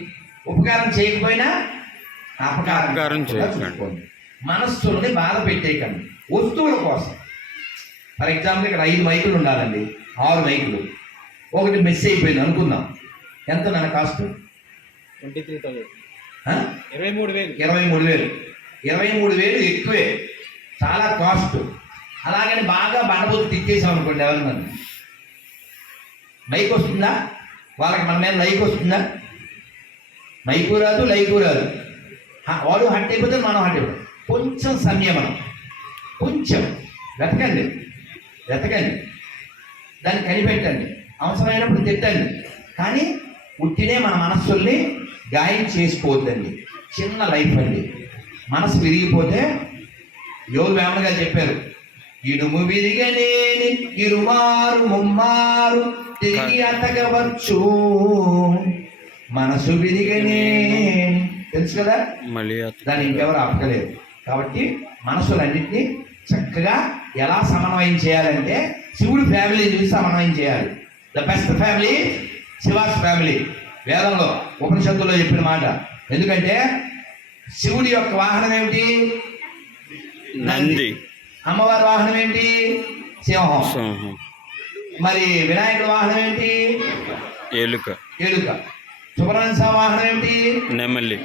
ఉపకారం చేయకపోయినా అపకారం చూసుకోండి. మనస్సుని బాధ పెట్టేయకండి వస్తువుల కోసం. ఫర్ ఎగ్జాంపుల్ ఇక్కడ 5 మైకులు ఉండాలండి, 6 మైకులు. ఒకటి మిస్ అయిపోయింది అనుకుందాం. ఎంత మన కాస్ట్? 23,000. 23,000. 23,000 ఎక్కువే, చాలా కాస్ట్. అలాగని బాగా బండబోతు తిట్టేసాం అనుకోండి, ఎవరన్నా మైక్ వస్తుందా? వాళ్ళకి మన మీద లైక్ వస్తుందా? మైకు రాదు, లైకు రాదు. వాడు హట్ అయిపోతే మనం హట్ అయిపోతాం. కొంచెం సంయమనం, కొంచెం వెతకండి, దాన్ని కనిపెట్టండి, అవసరమైనప్పుడు తిట్టండి. కానీ ఉట్టినే మన మనస్సుల్ని గాయం చేసుకోవద్దండి. చిన్న లైఫ్ అండి. మనసు విరిగిపోతే యోగు వేమన గారు చెప్పారు, ఇనుము విరిగనేని ఇరుమారు ముమ్మారు తిరిగి అతగవచ్చు, మనసు విరిగనే. తెలుసు కదా, దాన్ని ఇంకెవరు ఆపగలేరు. కాబట్టి మనసులన్నింటినీ చక్కగా ఎలా సమన్వయం చేయాలంటే శివుడి ఫ్యామిలీ చూసి సమన్వయం చేయాలి. The best family she was family. వేదంలో ఉపనిషత్తుల్లో చెప్పిన మాట. ఎందుకంటే శివుడి యొక్క వాహనం ఏమిటి? నంది. అమ్మవారి వాహనం ఏంటి? సింహం. మరి వినాయకుడి వాహనం ఏంటి? ఎలుక. సుబ్రహ్మణ్య స్వామి వాహనం ఏంటి? నెమలి.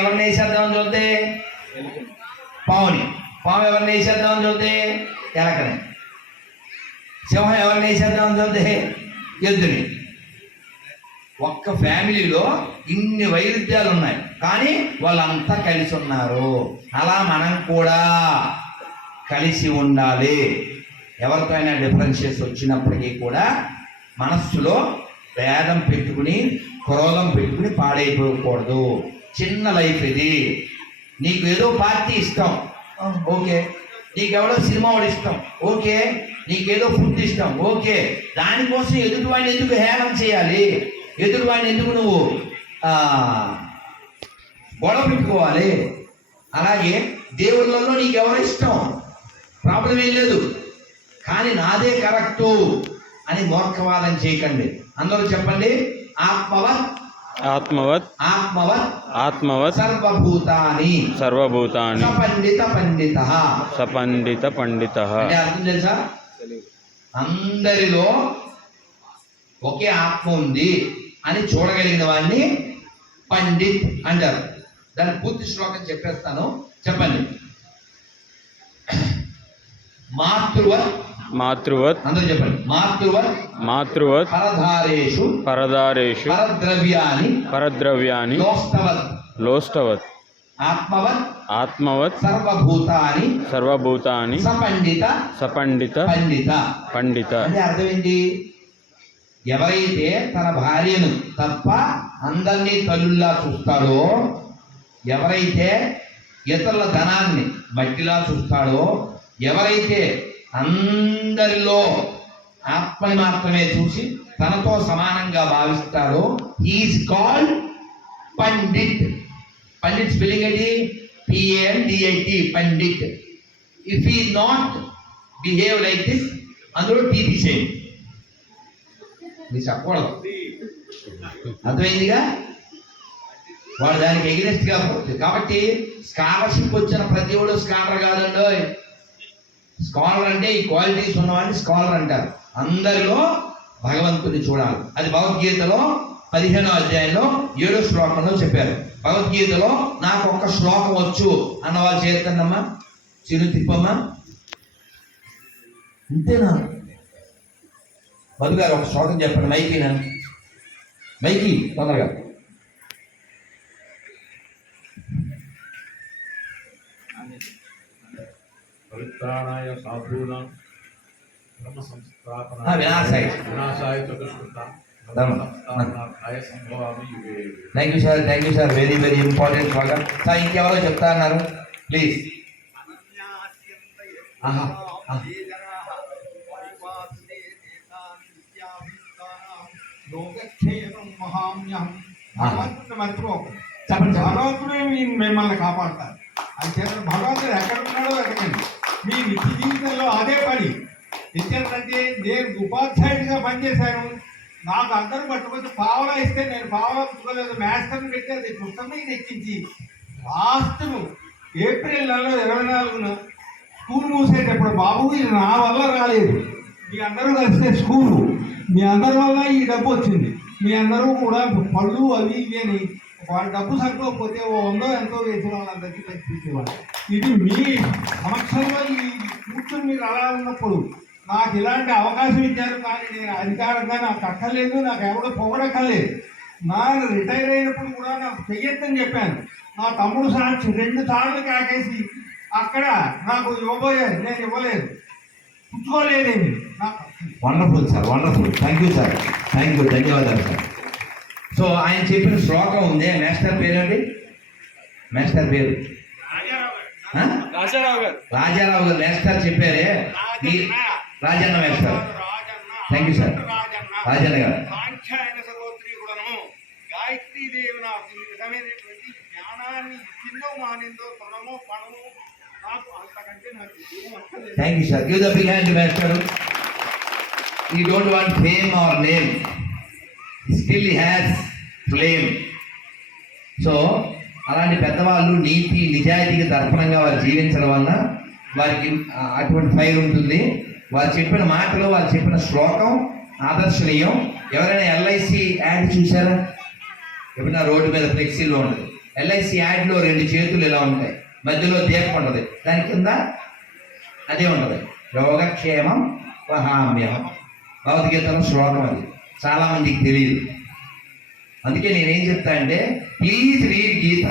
ఎవరిని వేసేద్దామని చూస్తే పావుని. పాము ఎవరిని వేసేద్దామని చూస్తే ఎలకని. సింహం ఎవరిని వేసేద్దామని చూస్తే ఎద్దుని. ఒక్క ఫ్యామిలీలో ఇన్ని వైరుధ్యాలు ఉన్నాయి, కానీ వాళ్ళంతా కలిసి ఉన్నారు. అలా మనం కూడా కలిసి ఉండాలి. ఎవరితో అయినా డిఫరెన్షియస్ వచ్చినప్పటికీ కూడా మనస్సులో భేదం పెట్టుకుని, క్రోధం పెట్టుకుని పాడైపోకూడదు. చిన్న లైఫ్ ఇది. నీకు ఏదో పార్టీ ఇష్టం, ఓకే. నీకెవడో సినిమా వాడు ఇష్టం, ఓకే. నీకేదో ఫుడ్ ఇష్టం, ఓకే. దానికోసం ఎదుటివాడిని ఎందుకు హేళన చేయాలి? ఎదుటివాడిని ఎందుకు నువ్వు గొడవ పెట్టుకోవాలి? అలాగే దేవుళ్ళలో నీకు ఎవరో ఇష్టం, ప్రాబ్లం ఏం లేదు. కానీ నాదే కరెక్టు అని మూర్ఖవాదం చేయకండి. అందరూ చెప్పండి, ఆత్మవత్ ఆత్మవత్ ఆత్మవత్ ఆత్మవత్ సర్వభూతాని సర్వభూతాని సపండిత పండిత. సపండిత పండిత. అంటే అర్థం తెలుసా? అందరిలో ఒకే ఆత్మ ఉంది అని చూడగలిగిన వాడిని పండిత్ అంటారు. దాని పూర్తి శ్లోకం చెప్పేస్తాను, చెప్పండి. మాతృవత్ మాతృవత్ అందరూ చెప్పండి. మాతృవత్ మాతృవత్ పరధారేషు పరదారేషు పరద్రవ్యాని పరద్రవ్యాని లోష్టవత్ లోష్టవత్ ఆత్మవత్ ఆత్మవత్ సర్వభూతాని సర్వభూతాని సపండిత సపండిత పండిత. పండిత. అంటే అర్థం ఏంటి? ఎవరైతే తన భార్యను తప్ప అందరినీ తల్లుల్లా చూస్తాడో, ఎవరైతే ఇతరుల ధనాన్ని మట్టిలా చూస్తాడో, ఎవరైతే అందరిలో ఆత్మని మాత్రమే చూసి తనతో సమానంగా భావిస్తాడో, he is called pandit. Pandit spelling ఏంటి? PANDIT, pandit. If he not behave like this, అందులో టీ తీసేయండి, మీరు చెప్పకూడదు. అర్థమైందిగా? వాడు దానికి ఎగ్నెస్ట్ గా పోతుంది. కాబట్టి స్కాలర్షిప్ వచ్చిన ప్రతి ఒడు స్కాలర్ కాదండి. స్కాలర్ అంటే ఈ క్వాలిటీస్ ఉన్నవాడిని స్కాలర్ అంటారు. అందరిలో భగవంతుని చూడాలి. అది భగవద్గీతలో 15వ అధ్యాయంలో 7వ శ్లోకంలో చెప్పారు. భగవద్గీతలో నాకు ఒక్క శ్లోకం వచ్చు అన్న వాళ్ళు చేరుతుందమ్మా, చిరు తిప్పమ్మా. అంతేనా? మధు గారు ఒక శ్లోకం చెప్పండి. మైకీనా? మైకి తొందరగా. పరిత్రాణాయ సాధూనాం ధర్మ సంస్థాపనాయ వినాశాయ వినాశాయ చతుష్కృత ధర్మ సంస్థాపనాయ సంభవామి యుగే యుగే. Thank you sir, very very important శ్లోకం. సార్ ఇంకెవరో చెప్తా అన్నారు, ప్లీజ్. ఆహా లోకక్షేమం మహామ్యం. భగవంతుడు మర్చిపోకు. చెప్పండి. భగవంతుడే మిమ్మల్ని కాపాడతారు. అయితే భగవంతుడు ఎక్కడ ఉన్నాడో వెతకండి. మీ నిత్య జీవితంలో అదే పని. ఎందుకంటే నేను ఉపాధ్యాయుడిగా పనిచేశాను. నాకు అందరూ పట్టుకొచ్చి పావలా ఇస్తే నేను పావలా పుచ్చుకోలేదు. మాస్టర్ని పెట్టి అది పుస్తకం మీద ఎక్కించి లాస్ట్ ఏప్రిల్ నెలలో 24న స్కూల్ మూసేటప్పుడు, బాబు ఇది నా వల్ల రాలేదు, మీ అందరూ కలిస్తే స్కూలు, మీ అందరి వల్ల ఈ డబ్బు వచ్చింది, మీ అందరూ కూడా పళ్ళు అవి ఇవి అని వాళ్ళ డబ్బు సరిపోకపోతే 100 ఎంతో వేసిన వాళ్ళందరికీ పంచిపెట్టేవాళ్ళు. ఇది మీ సమక్షంలో ఈ కూర్చొని మీరు అలా ఉన్నప్పుడు నాకు ఇలాంటి అవకాశం ఇచ్చారు. కానీ నేను అధికారంగా నాకు అక్కర్లేదు, నాకు ఎవడో పొగడక్కర్లేదు. నా రిటైర్ అయినప్పుడు కూడా నాకు చెయ్యొద్దని చెప్పాను. నా తమ్ముడు సాక్షి 2 సార్లు కాకేసి అక్కడ నాకు ఇవ్వబోయేది, నేను ఇవ్వలేదు, పుచ్చుకోలేదేమి. Wonderful sir, wonderful. Thank you sir, thank you, ధన్యవాదాలు సార్. సో ఆయన చెప్పిన శ్లోకం ఉంది. మాస్టర్ పేరేంటి? మాస్టర్ పేరు రాజారావు గారు. రాజారావు గారు మాస్టర్ చెప్పారే, మీ Rajanna master. Thank you sir, Rajanna గారు. సాంఖ్యాయన సర్వోత్రి కూడాను గాయత్రీ దేవి నాకు ఈ విధమైనటువంటి జ్ఞానాన్ని ఇచ్చిందో మానిందో తొనమో పణమో నాకు అంతకంటే నాకు ఏం అక్కర్లేదు. Thank you sir. Give the big hand master. He don't want fame or name. Still he has flame. So అలాంటి పెద్దవాళ్ళు నీతి నిజాయితీకి దర్పణంగా వారు జీవించడం వలన వారికి అటువంటి ఫైర్ ఉంటుంది. వారు చెప్పిన మాటలు, వారు చెప్పిన శ్లోకం ఆదర్శనీయం. ఎవరైనా LIC యాడ్ చూసారా? ఎప్పుడైనా రోడ్డు మీద ఫ్లెక్సీలో ఉంటుంది. LIC యాడ్లో 2 చేతులు ఇలా ఉంటాయి, మధ్యలో దీపం ఉంటుంది, దాని కింద అదే ఉంటుంది, యోగక్షేమం వహామ్యం. భగవద్గీతలో శ్లోకం అది చాలా మందికి తెలియదు. అందుకే నేనేం చెప్తా అంటే, please read Gita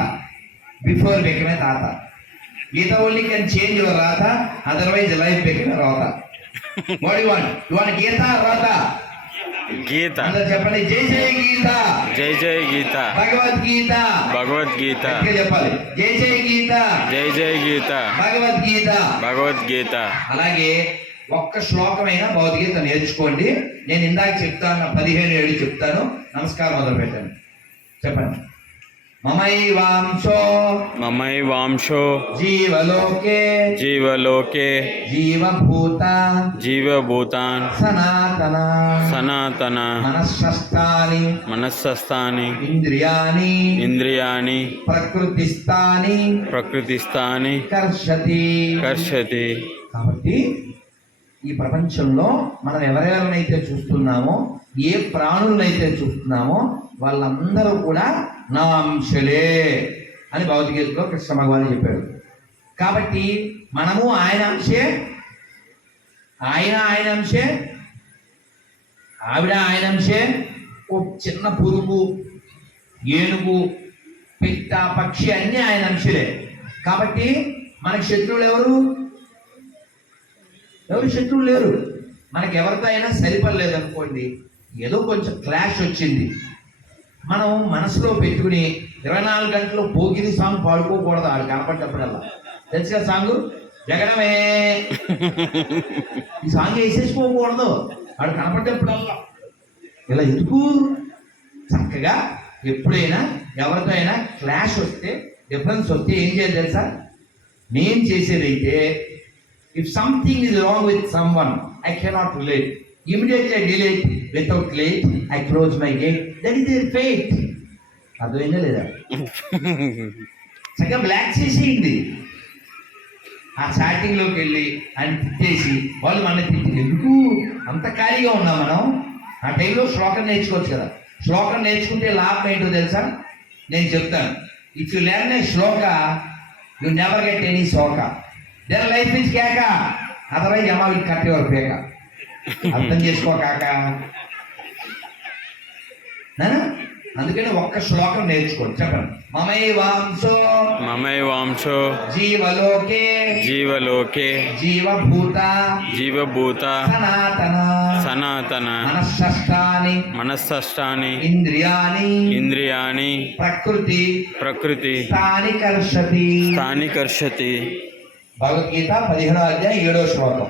before become a tata. Gita only can change your rata, otherwise life become a rota. What you want? You want Gita rata? Gita అందరూ చెప్పండి, జై జై గీత, జై జై గీత భగవద్గీత. భగవద్గీత గట్టిగా చెప్పాలి, జై జై గీత, జై జై గీత భగవద్గీత. భగవద్గీత. అలాగే ఒక్క శ్లోకమైన భగవద్గీత నేర్చుకోండి. నేను ఇందాక చెప్తాను, 15 చెప్తాను. నమస్కారం మొదలు పెట్టండి. చెప్పండి. మమైవాంశో మమైవాంశో జీవలోకే జీవలోకే జీవభూత జీవభూతాన్ సనాతన సనాతన మనస్సస్థాని మనస్సస్థాని ఇంద్రియాని ఇంద్రియాణి ప్రకృతిస్థాని ప్రకృతిస్థాని కర్షతి. కర్షతి. కాబట్టి ఈ ప్రపంచంలో మనం ఎవరెవరినైతే చూస్తున్నామో, ఏ ప్రాణులనైతే చూస్తున్నామో వాళ్ళందరూ కూడా నా అంశలే అని భగవద్గీతలో కృష్ణ భగవాన్ చెప్పాడు. కాబట్టి మనము ఆయన అంశే, ఆయన అంశే, ఆవిడ ఆయన అంశే. ఓ చిన్న పురుగు, ఏనుగు, పిట్ట, పక్షి అన్నీ ఆయన అంశలే. కాబట్టి మనకి శత్రువులు ఎవరు శత్రువులు లేరు. మనకి ఎవరితో అయినా సరిపడలేదు అనుకోండి, ఏదో కొంచెం క్లాష్ వచ్చింది, మనం మనసులో పెట్టుకుని 24 గంటలు పోగిరి సాంగ్ పాడుకోకూడదు. ఆడు కనపడ్డప్పుడల్లా తెలుసుగా సాంగ్ జగనమే ఈ సాంగ్ వేసేసుకోకూడదు. ఆడు కనపడ్డప్పుడల్లా ఇలా ఎందుకు? చక్కగా ఎప్పుడైనా ఎవరితో అయినా క్లాష్ వస్తే, డిఫరెన్స్ వస్తే ఏం చేయాలి తెలుసా? నేను చేసేదైతే, if something is wrong with someone, I cannot relate. Immediately I delete. Without late, I close my gate. That is their fate. అర్థమైందా లేదా? చక్కగా బ్లాక్ చేసేయండి. ఆ చాటింగ్లోకి వెళ్ళి అని తిట్టేసి వాళ్ళు మన తిట్టి ఎందుకు అంత ఖాళీగా ఉన్నాం మనం? ఆ టైంలో శ్లోకం నేర్చుకోవచ్చు కదా. శ్లోకం నేర్చుకుంటే లాభం ఏంటో తెలుసా? నేను చెప్తాను. If you learn A Shloka, you never get any శోక. దేర్ లైఫ్ ఇస్ కేక, అదర్వైజ్ అమ్మ విల్ కట్ యువర్ పేక. అర్థం చేసుకో కాక. అందుకని ఒక్క శ్లోకం నేర్చుకోండి. చెప్పండి. మమైవాంశో మమైవాంశో జీవలోకే జీవలోకే జీవభూత జీవభూత సనాతన సనాతన మనస్సస్థాని మనస్సష్టాని ఇంద్రియాని ఇంద్రియాణి ప్రకృతి ప్రకృతి స్థాని కర్షతి. స్థాని కర్షతి. భగవద్గీత 15వ అధ్యాయం 7వ శ్లోకం.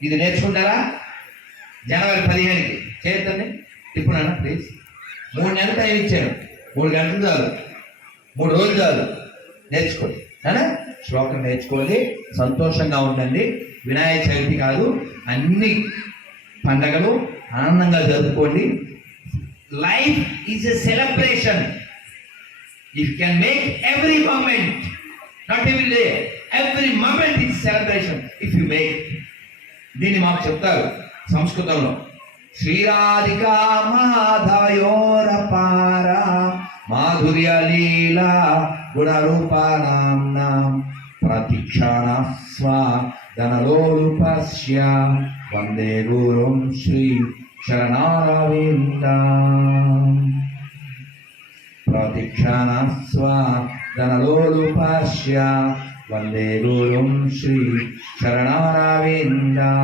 ఇది నేర్చుకుంటారా? జనవరి 15కి చేతండి. తిప్పునా ప్లీజ్. 3 నెలలు టైం ఇచ్చాను. 3 గంటలు చాలు, 3 రోజులు చాలు. నేర్చుకోండి. శ్లోకం నేర్చుకోండి, సంతోషంగా ఉండండి. వినాయక చవితి కాదు, అన్ని పండగలు ఆనందంగా జరుపుకోండి. Life is a celebration. If can make every moment, not every day, every moment is celebration if you make. దీన్ని మాకు చెప్తారు సంస్కృతంలో. శ్రీరాధికా మాధయోరపార మాధుర్య లీలా గుణరూపానాం ప్రతిక్షణ స్వాదనలోలుపస్య వందే గురుం శ్రీ చరణారవిందం. ప్రతిక్షణ స్వాదనలోలుపస్య వందే గురుం శ్రీ చరణారవిందం.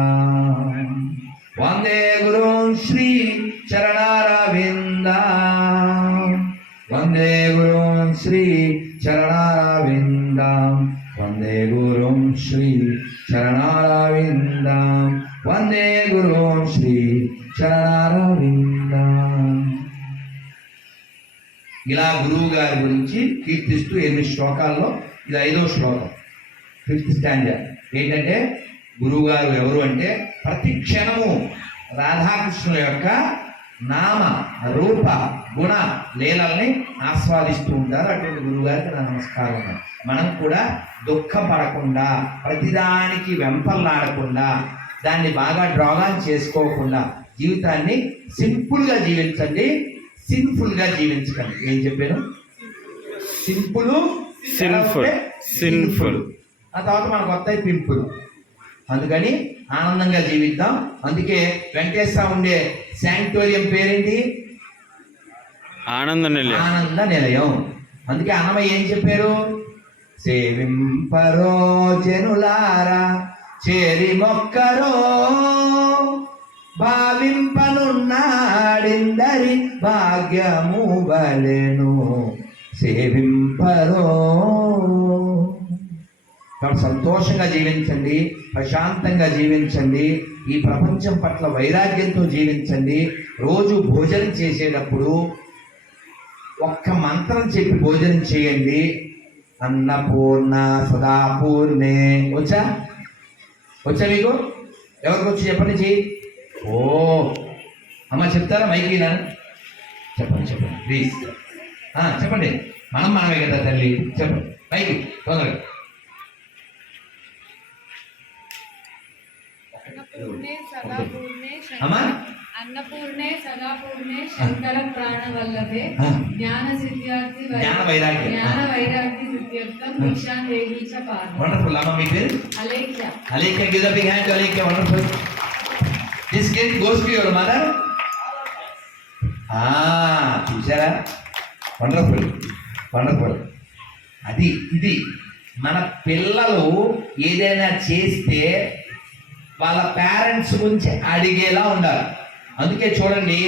వందే గురుం శ్రీ చరణారవిందం. వందే గురుం శ్రీ చరణారవిందం. వందే గురుం శ్రీ చరణారవిందం. వందే గురుం శ్రీ చరణారవిందం. ఇలా గురువు గారి గురించి కీర్తిస్తూ 8 శ్లోకాల్లో ఇది 5వ శ్లోకం, 5th స్టాండర్డ్. ఏంటంటే గురువు గారు ఎవరు అంటే, ప్రతి క్షణము రాధాకృష్ణుల యొక్క నామ రూప గుణ లీలల్ని ఆస్వాదిస్తూ ఉంటారు. అటువంటి గురువు గారికి నా నమస్కారం. మనం కూడా దుఃఖపడకుండా, ప్రతిదానికి వెంపర్లాడకుండా, దాన్ని బాగా డ్రాగాన్ చేసుకోకుండా జీవితాన్ని సింపుల్గా జీవించండి, సిన్ఫుల్గా జీవించకండి. ఏం చెప్పాను? Simple sinful sinful. ఆ తర్వాత మనకు వస్తాయి పింపుల్. అందుకని ఆనందంగా జీవిద్దాం. అందుకే వెంకటేశ్వర ఉండే శాంక్టోరియం పేరేంటి? ఆనంద నిలయం. ఆనంద నిలయం. అందుకే అన్నమయ్య ఏం చెప్పారు? సేవింపరో జనులారా చేరి మొక్కరో భావింపనున్నాడిందరి భాగ్యము వలెను సేవింపరో. కాబట్టి సంతోషంగా జీవించండి, ప్రశాంతంగా జీవించండి, ఈ ప్రపంచం పట్ల వైరాగ్యంతో జీవించండి. రోజు భోజనం చేసేటప్పుడు ఒక్క మంత్రం చెప్పి భోజనం చేయండి. అన్నపూర్ణ సదాపూర్ణే. వచ్చా మీకు? ఎవరికి వచ్చి చెప్పండి చెయ్యి. ఓ అమ్మ చెప్తారా? మైకినా చెప్పండి ప్లీజ్. చెప్పండి. మనమే కదా తల్లి, చెప్పండి మైకి తొందరగా. అమ్మా అన్నపూర్ణే సదాపూర్ణే శంకర ప్రాణవల్లభే జ్ఞాన సిద్ధ్యార్థి జ్ఞాన వైరాగ్యం సిద్ధ్యర్థం భిక్షాం దేహి చ పార్వతి. వండర్ఫుల్. అమ్మ మీ పేరు? Alekhya. Give the big hand to Alekia. Wonderful. This gift goes to your mother. చూసారా? వండర్ఫుల్. ఇది మన పిల్లలు ఏదైనా చేస్తే వాళ్ళ పేరెంట్స్ గురించి అడిగేలా ఉండాలి. అందుకే చూడండి,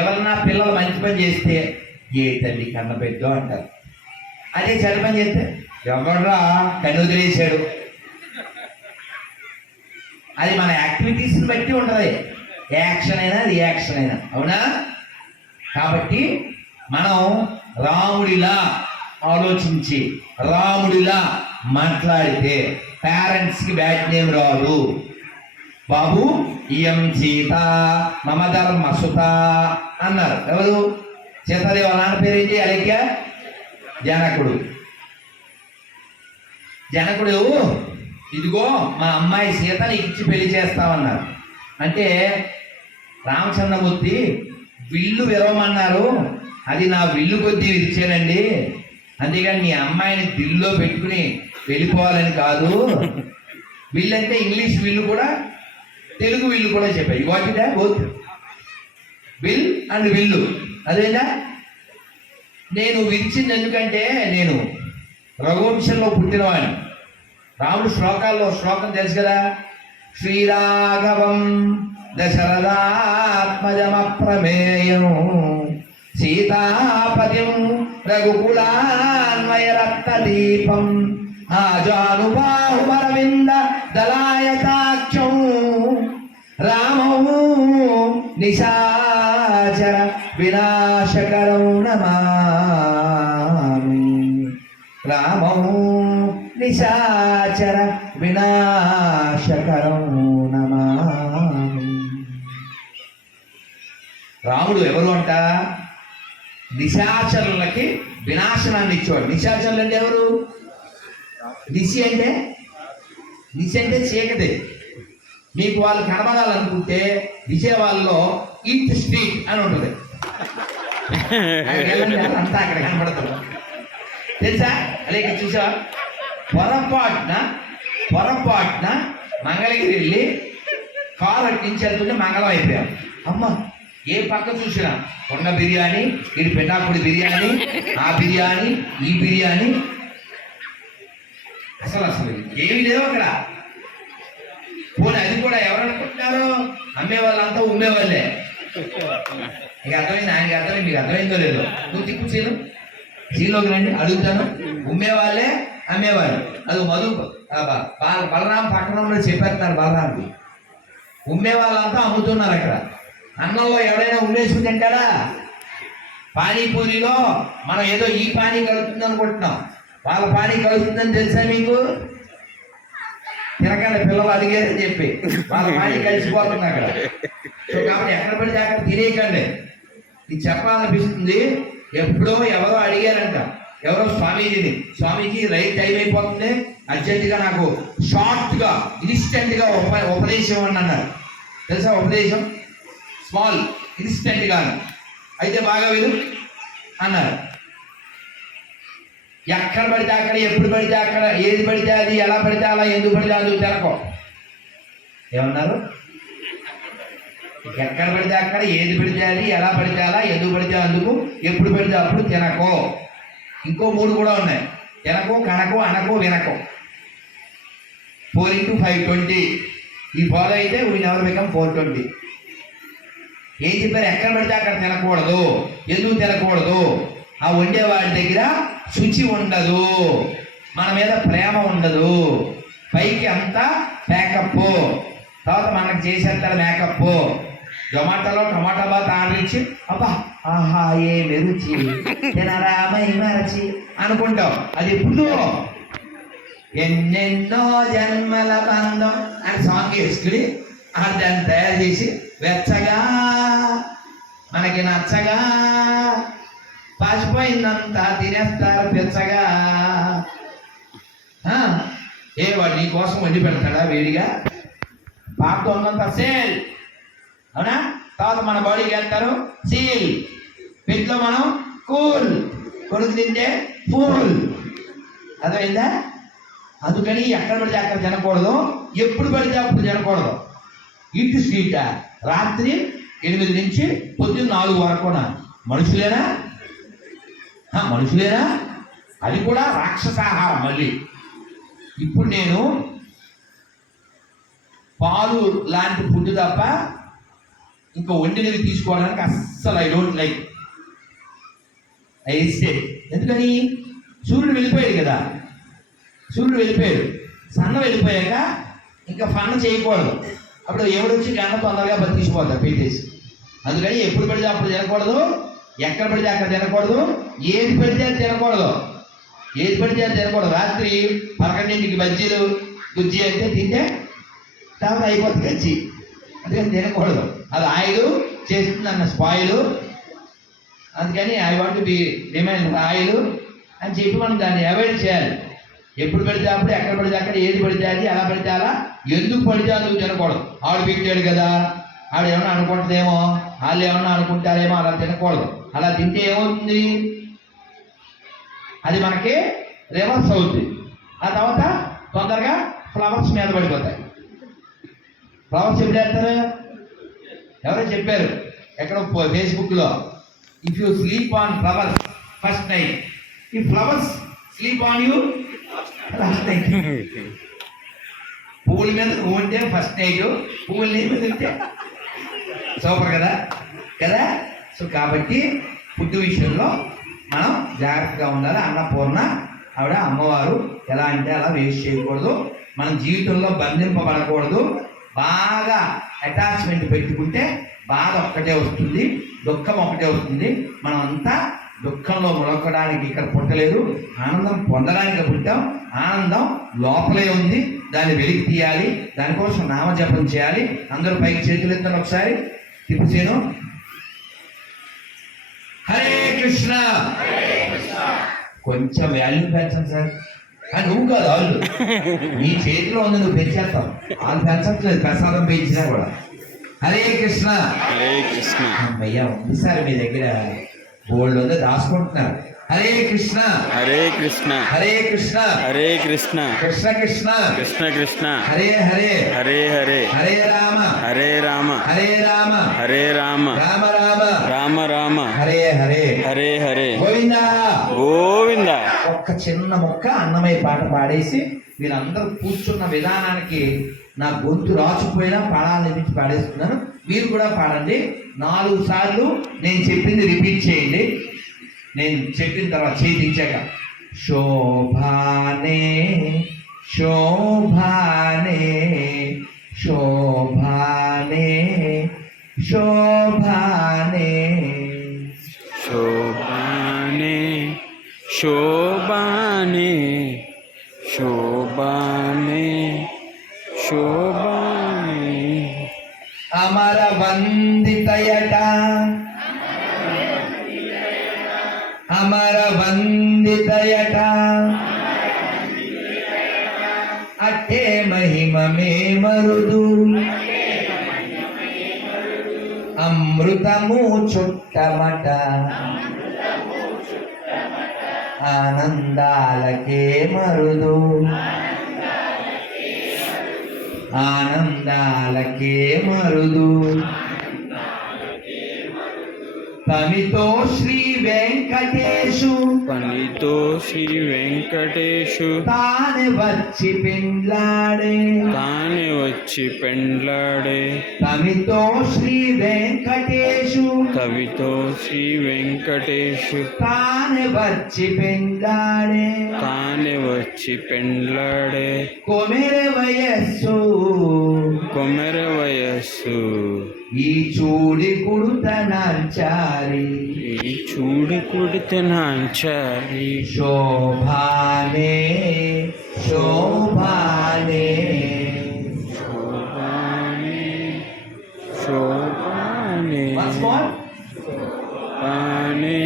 ఎవరన్నా పిల్లలు మంచి పని చేస్తే ఏ తల్లి కన్న పెద్దో అంటారు. అదే చెడు పని చేస్తే ఎవడ్రా కన్ను వదిలేశాడు. అది మన యాక్టివిటీస్ని బట్టి ఉంటుంది. యాక్షన్ అయినా రియాక్షన్ అయినా, అవునా? కాబట్టి మనం రాముడిలా ఆలోచించి రాముడిలా మాట్లాడితే పేరెంట్స్కి బ్యాడ్ నేమ్ రాదు. బాబు ఇయం సీత మమ ధర్మసుత అన్నారు. ఎవరు? సీతాదేవి. నాన్న పేరేంటి? అలేఖ్య. జనకుడు ఇదిగో మా అమ్మాయి సీత నీకు ఇచ్చి పెళ్లి చేస్తామన్నారు. అంటే రామచంద్రమూర్తి విల్లు విరవమన్నారు, అది నా విల్లు కొద్దీ విరిచానండి, అంతేగాని నీ అమ్మాయిని దిల్లో పెట్టుకుని వెళ్ళిపోవాలని కాదు. విల్లు అంటే ఇంగ్లీష్ విల్లు కూడా, తెలుగు విల్లు కూడా చెప్పాయి. What it both will and villu. అదేనా? నేను విరిచింది ఎందుకంటే నేను రఘువంశంలో పుట్టినవాడిని. రాముడు శ్లోకాల్లో శ్లోకం తెలుసు కదా, శ్రీరాఘవం దశరథాత్మజమప్రమేయం సీతాపతిం రఘుకులాన్వయ రక్తదీపం ఆజానుబాహుమరవింద దళాయతాక్షం రామం నిశాచర వినాశకరం నమామి. రామం నిశాచర వినాశకరం నమామి. రాముడు ఎవరు అంట? నిశాచరులకి వినాశనాన్ని ఇచ్చేవాడు. నిశాచరులు అంటే ఎవరు? నిశి అంటే చీకటి. మీకు వాళ్ళు కనబడాలనుకుంటే విజయవాడలో ఈట్ స్ట్రీట్ అని ఉంటుంది, అంతా అక్కడ కనబడుతుంది తెలుసా? అలాగే చూసా? పొరపాటున మంగళగిరి వెళ్ళి కారు అట్టించి వెళ్తుంటే మంగళం అయిపోయాం. అమ్మ ఏ పక్క చూసినా కొండ బిర్యానీ, ఇది పెటాకుడి బిర్యానీ, ఆ బిర్యానీ, ఈ బిర్యానీ, అసలు ఏమి లేవు అక్కడ. పోనీ అది కూడా ఎవరనుకుంటున్నారు? అమ్మే వాళ్ళంతా ఉమ్మేవాళ్ళే. ఇక అర్థమైంది, ఆయనకి అర్థమైంది, మీకు అర్థమైందో లేదో. నువ్వు తిప్పు సీలోకి రండి, అడుగుతాను. ఉమ్మేవాళ్ళే, అమ్మేవాళ్ళు. అది మధు బలరాం పక్కన చెప్పేస్తున్నారు. బలరాంకి ఉమ్మే వాళ్ళంతా అమ్ముతున్నారు అక్కడ. అన్నంలో ఎవరైనా ఉమ్మేసుకుని తింటారా? పానీపూరిలో మనం ఏదో ఈ పానీ కలుగుతుంది అనుకుంటున్నాం, వాళ్ళ పానీ కలుగుతుందని తెలుసా మీకు? తినకండి, పిల్లలు అడిగారని చెప్పి వాళ్ళ పానీ కలిసిపోతుంది అక్కడ. సో కాబట్టి ఎక్కడ పడితే అక్కడ తినేయకండి. ఇది చెప్పాలనిపిస్తుంది. ఎప్పుడో ఎవరో అడిగారంట, ఎవరో స్వామీజీని, స్వామీజీ రైట్ టైం అయిపోతుంది, అర్జెంటుగా నాకు షార్ట్గా ఇన్స్టెంట్గా ఉపదేశం అని అన్నారు. తెలుసా ఉపదేశం? స్మాల్ ఇన్స్టెంట్గా. అయితే బాగా విను అన్నారు. ఎక్కడ పడితే అక్కడ, ఎప్పుడు పడితే అక్కడ, ఏది పడితే అది, ఎలా పడితే అలా, ఎందుకు పడితే అది తినకో. ఏమన్నారు? ఎక్కడ పడితే అక్కడ, ఏది పడితే అది, ఎలా పడితే అలా, ఎందుకు పడితే అందుకు, ఎప్పుడు పడితే అప్పుడు తినకో. ఇంకో 3 కూడా ఉన్నాయి. తినకో, కనకో, అనకో, వినకో. 4 into 5 20. ఈ ఫాలో అయితే వీ నెవర్ బికమ్ 420. ఏం చెప్పారు? ఎక్కడ పడితే అక్కడ తినకూడదు. ఎందుకు తినకూడదు? ఆ వండేవాడి దగ్గర శుచి ఉండదు, మన మీద ప్రేమ ఉండదు, పైకి అంతా ప్యాకప్, తర్వాత మనకు చేసేస్తారు మేకప్. జొమాటోలో టమాటా బాత్ ఆర్డర్ ఇచ్చి అబ్బా ఆహా ఏ మెరుచి తినరా మరచి అనుకుంటావు. అది ఎప్పుడు ఎన్నెన్నో జన్మల బంధం అని సాంగ్ వేసుకుని దాన్ని తయారు చేసి వెచ్చగా మనకి నచ్చగా పాచిపోయిందంతా తినేస్తారు పెచ్చగా. ఏ వాడు నీ కోసం వండి పెడతాడా వేడిగా? పాపతో ఉన్నంత సేల్, అవునా? తర్వాత మన బాడీకి వెళ్తారు సీల్, పెట్లో మనం కూల్, కొడుకు తింటే ఫూల్. అర్థమైందా? అందుకని ఎక్కడ పడితే అక్కడ తినకూడదు, ఎప్పుడు పడితే అప్పుడు తినకూడదు. ఇటు స్వీట రాత్రి 8 నుంచి పొద్దున్న 4 వరకునా మనుషులేనా? మనుషులేనా? అది కూడా రాక్షసాహారం. మళ్ళీ ఇప్పుడు నేను పాలు లాంటి ఫుడ్ తప్ప ఇంకా వండినవి తీసుకోవడానికి అస్సలు ఐ డోంట్ లైక్. అయితే ఎందుకని? సూర్యుడు వెళ్ళిపోయాడు కదా, సూర్యుడు వెళ్ళిపోయాడు, సన్న వెళ్ళిపోయాక ఇంకా ఫన్ చేయకూడదు. అప్పుడు ఎవడొచ్చి గంట తొందరగా బతికిసిపోతారు పెట్టేసి. అందుకని ఎప్పుడు పెడితే అప్పుడు తినకూడదు, ఎక్కడ పడితే అక్కడ తినకూడదు, ఏది పెడితే అది తినకూడదు, ఏది పెడితే అది తినకూడదు. రాత్రి 11ంటికి బజ్జీలు గుజ్జి అయితే తింటే తర్వాత అయిపోతుంది గజ్జి, అందుకని తినకూడదు. అది ఆయిల్ చేస్తుంది అన్న స్పాయిల్. అందుకని I want be remind oil అని చెప్పి మనం దాన్ని అవాయిడ్ చేయాలి. ఎప్పుడు పెడితే అప్పుడు, ఎక్కడ పడితే అక్కడ, ఏది పడితే అది, ఎలా పడితే అలా, ఎందుకు పడితే అందుకు తినకూడదు. ఆడు పెట్టాడు కదా, ఆడు ఏమన్నా అనుకుంటుందేమో, వాళ్ళు ఏమన్నా అనుకుంటారేమో, అలా తినకూడదు. అలా తింటే ఏమవుతుంది? అది మనకి రివర్స్ అవుతుంది. ఆ తర్వాత తొందరగా ఫ్లవర్స్ మీద పడిపోతాయి. ఫ్లవర్స్ ఎప్పుడు వేస్తారు? ఎవరో చెప్పారు ఎక్కడో ఫేస్బుక్లో, if you sleep on flowers first night, ఈ flowers sleep on you last night. పువ్వుల మీద నువ్వు ఉంటే ఫస్ట్ నైట్, పువ్వుల మీద ఉంటే సూపర్ కదా కదా. సో కాబట్టి ఫుడ్ విషయంలో మనం జాగ్రత్తగా ఉండాలి. అన్నపూర్ణ ఆవిడ అమ్మవారు, ఎలా అంటే అలా వేస్ట్ చేయకూడదు, మన జీవితంలో బంధింపబడకూడదు. బాగా అటాచ్మెంట్ పెట్టుకుంటే బాధ ఒక్కటే వస్తుంది, దుఃఖం ఒకటే వస్తుంది. మనం అంతా దుఃఖంలో ములకడానికి ఇక్కడ పుట్టలేదు, ఆనందం పొందడానికి పుట్టాం. ఆనందం లోపలే ఉంది, దాన్ని వెలికి తీయాలి. దానికోసం నామజపం చేయాలి. అందరూ పైకి చేతులు ఎత్తండి ఒకసారి. తిప్పు చేను. హరే కృష్ణ. కొంచెం వాల్యూ పెంచండి సార్. నువ్వు కాదు, వాళ్ళు నీ చేతిలో ఉంది, నువ్వు పెంచేస్తావు, వాళ్ళు పెంచట్లేదు. ప్రసాదం పెంచినా కూడా. హరే కృష్ణ. హరే కృష్ణ. అయ్యా ఉంది సార్ మీ దగ్గర, బోల్డ్ ఉంది, దాచుకుంటున్నారు. హరే కృష్ణ. హరే కృష్ణ. హరే కృష్ణ. హరే కృష్ణ. కృష్ణ కృష్ణ. కృష్ణ కృష్ణ. హరే హరే. హరే హరే. హరే రామ. హరే రామ. హరే రామ. హరే రామ. రామ రామ. రామ రామ. హరే హరే. హరే హరే. గోవిందా గోవింద. ఒక్క చిన్న మొక్క అన్నమయ్య పాట పాడేసి వీళ్ళందరూ కూర్చున్న విధానానికి నా గొంతు రాచిపోయినా పాడాలనిపించి పాడేస్తున్నాను. మీరు కూడా పాడండి. 4 సార్లు నేను చెప్పింది రిపీట్ చేయండి. నేను చెప్పిన తర్వాత చేయించాక శోభానే శోభానే శోభానే శోభానే శోభానే శోభానే శోభానే శోభానే. అమర వందితయట అమర వందితయట అట్టే మహిమ మే మరుదు అమృతము చుట్టమట ఆనందాలకే మరుదు ఆనందాలకే మరుదు తమితో శ్రీ వెంకటేశు పనితో శ్రీ వెంకటేశు తానే వచ్చి పెండ్లాడే. తానే వచ్చి పెండ్లాడే. తమితో శ్రీ వెంకటేశు కవితో శ్రీ వెంకటేశు తానే వచ్చి పెండ్లాడే. తానే వచ్చి పెండ్లాడే. కొమెర వయస్సు కొమెర వయస్సు ఈ చూడి కుడుతనాచారి. ఈ చూడి కుడితే Nanchari. శోభానే శోభానే శోభానే శోభానే Once more. శోభానే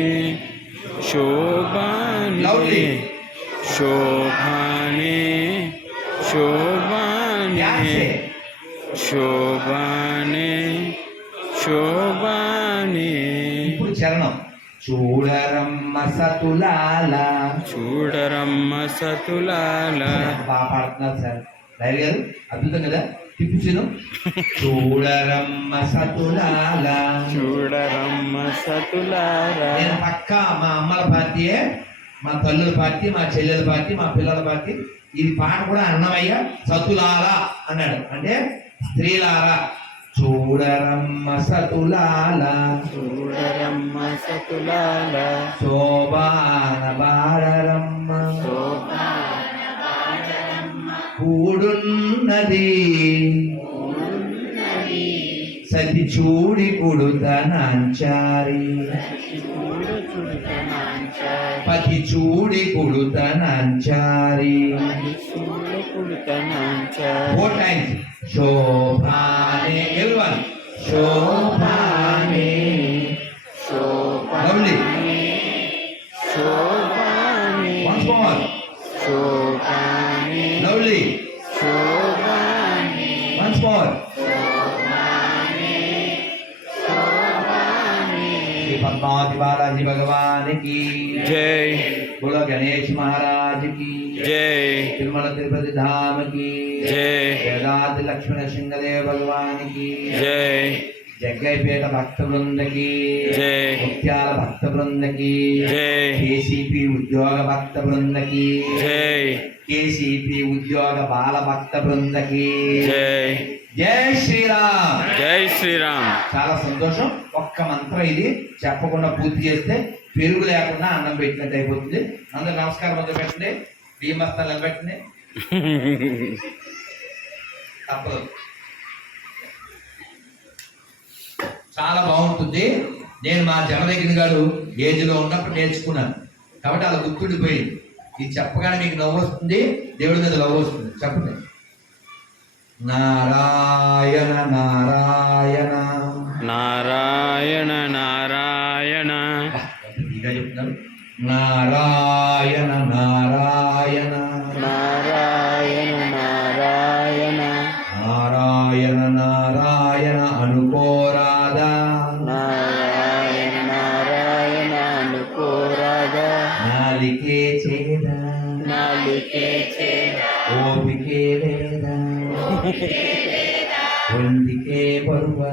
శోభానే Loudly. శోభానే శోభానే Dance. శోభానే శోభానే. ఇప్పుడు చరణం. చూడరమ్మ సతులాల. చూడరమ్మ సతులాల. బాగా పాడుతున్నారు సార్ లైవ్ గారు, అద్భుతం కదా. తిప్పుచును. చూడరమ్మ సతులాల. చూడరమ్మ సతులాల. నేను పక్క మా అమ్మల పార్టీయే, మా తల్లుల పార్టీ, మా చెల్లెల పార్టీ, మా పిల్లల పార్టీ. ఇది పాట కూడా అన్నమయ్య సతులాల అన్నాడు, అంటే స్త్రీలారా. చూడరమ్మ సతులాల. చూడరమ్మ సతులాల. శోభాన బాడరమ్మ కూడున్నది. సతి చూడి కుడుతనాంచారి. పతి చూడి కుడుతనాంచారి. 4 times. శోభానే. everyone. శోభానే. Lovely. శోభానే Once more. శోభానే Lovely. శోభానే Once more. Shri Padmavati Balaji भगवान की जय. बोलो गणेश महाराज की जय. तिरुमल तिरुपति धाम की जय. वेदांत लक्ष्मण सिंहदेव भगवान की जय. जग्गैपेट भक्त वृंद की जय. मुक्त्याल भक्त वृंद की जय. केसीपी उद्योग भक्त वृंद की जय. केसीपी उद्योग बाल भक्त वृंद की जय. జై శ్రీరామ్. జై శ్రీరామ్. చాలా సంతోషం. ఒక్క మంత్రం ఇది చెప్పకుండా పూర్తి చేస్తే పెరుగు లేకుండా అన్నం పెట్టినట్టు అయిపోతుంది. అందరూ నమస్కారం మొదలు పెట్టండి. బియ్యం బస్తాలు నిలబెట్టండి. తప్పదు, చాలా బాగుంటుంది. నేను మా జనదగిరి గారు ఏజ్లో ఉన్నప్పుడు నేర్చుకున్నాను కాబట్టి అలా గుర్తుండిపోయింది. ఇది చెప్పగానే మీకు నవ్వు వస్తుంది, దేవుడి మీద నవ్వు వస్తుంది. చెప్పండి. నారాయణ నారాయణ నారాయణ నారాయణ. ఇంకా చెప్తున్నారు. నారాయణ నారాయణ నారాయణ నారాయణ నారాయణ నారాయణ అనుకోరాదా. నారాయణ నారాయణ అనుకోరాగా. నాలికే చేదా నాలికే చేద ఓపికే లేదా ఒంటికే బరువా.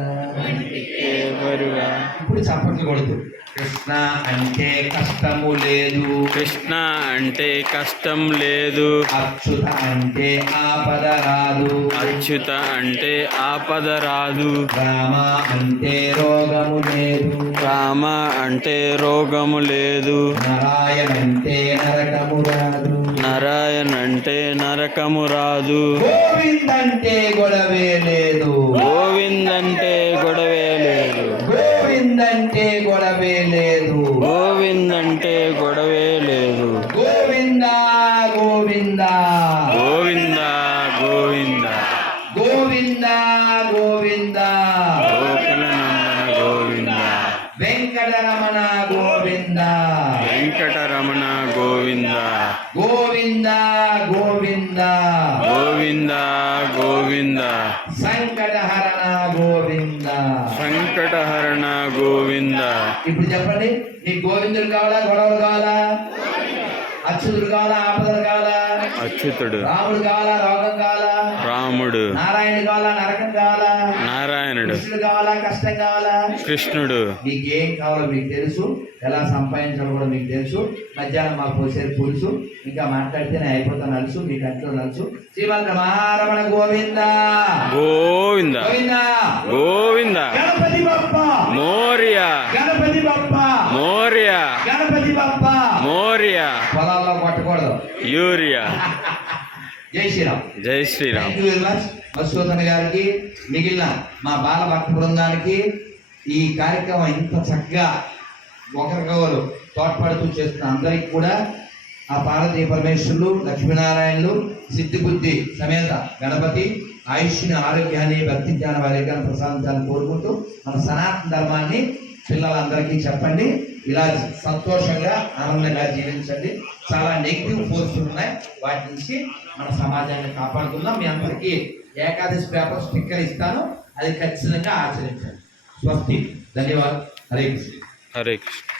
బరువా. ఇప్పుడు చప్పట్లు కొడుతూ కృష్ణ అంటే కష్టము లేదు. కృష్ణ అంటే కష్టం లేదు. అచ్యుత అంటే ఆపద రాదు. అచ్యుత అంటే ఆపద రాదు. రామ అంటే రోగము లేదు. రామ అంటే రోగము లేదు. నారాయణ అంటే నరకము రాదు. నారాయణ అంటే నరకము రాదు. గోవింద్ అంటే గొడవే లేదు. గోవింద్ అంటే గొడవే లేదు. గోవింద్ అంటే గొడవే లేదు. గోవింద్ అంటే గొడవే లేదు. గోవింద గోవింద గోవింద గోవింద గోవింద గోవింద గోకులనందన గోవింద. వెంకటరమణ గోవింద వెంకటరమణ గోవింద. గోవింద గోవింద గోవింద గోవింద. సంకటహరణ గోవింద. సంకటహరణ గోవింద. ఇప్పుడు చెప్పండి, నీకు గోవిందుడు కావాలా, గొడవలు కావాలా? అచ్యుతుడు కావాలా, ఆపదలు కావాలా? అచ్యుతుడు. రాముడు కావాలా, రోగం కావాలా? రాముడు నారాయణ కావాలా, నరకం కావాలా, నారాయణుడు కృష్ణుడు కావాలా, కష్టం కావాలా? కృష్ణుడు మీకేం కావాలో మీకు తెలుసు, ఎలా సంపాదించాలో కూడా మీకు తెలుసు. మధ్యాహ్నం మాకు పోసేది పులుసు, ఇంకా మాట్లాడితేనే అయిపోతాను అలుసు, మీ కంట్లో నలుసు. శ్రీమద్ రమారమణ గోవింద గోవింద గోవింద. గోవింద గణపతి బప్ప మోరియా గణపతి బప్ప మోరియా గణపతి బప్ప. మోరియా పొలాల్లో కొట్టకూడదు. యూరియా. జై శ్రీరామ్. జై Shriram. Thank you very much Madhusudan గారికి, మిగిలిన మా బాల భక్త బృందానికి. ఈ కార్యక్రమం ఇంత చక్కగా ఒకరికొకరు తోడ్పడుతూ చేస్తున్న అందరికి కూడా ఆ పార్వతీ పరమేశ్వరులు, లక్ష్మీనారాయణులు, సిద్ధిబుద్ధి సమేత గణపతి ఆయుష్ని, ఆరోగ్యాన్ని, భక్తి జ్ఞాన వైరాగ్యాన్ని ప్రసాదించాలని కోరుకుంటూ మన సనాతన ధర్మాన్ని పిల్లలందరికీ చెప్పండి. ఇలా సంతోషంగా ఆనందంగా జీవించండి. చాలా నెగిటివ్ ఫోర్స్ ఉన్నాయి, వాటి నుంచి మన సమాజాన్ని కాపాడుకుందాం. మీ అందరికీ ఏకాదశి పేపర్ స్టిక్కర్ ఇస్తాను, అది ఖచ్చితంగా ఆచరించండి. స్వస్తి. ధన్యవాదాలు. హరే కృష్ణ. హరే కృష్ణ.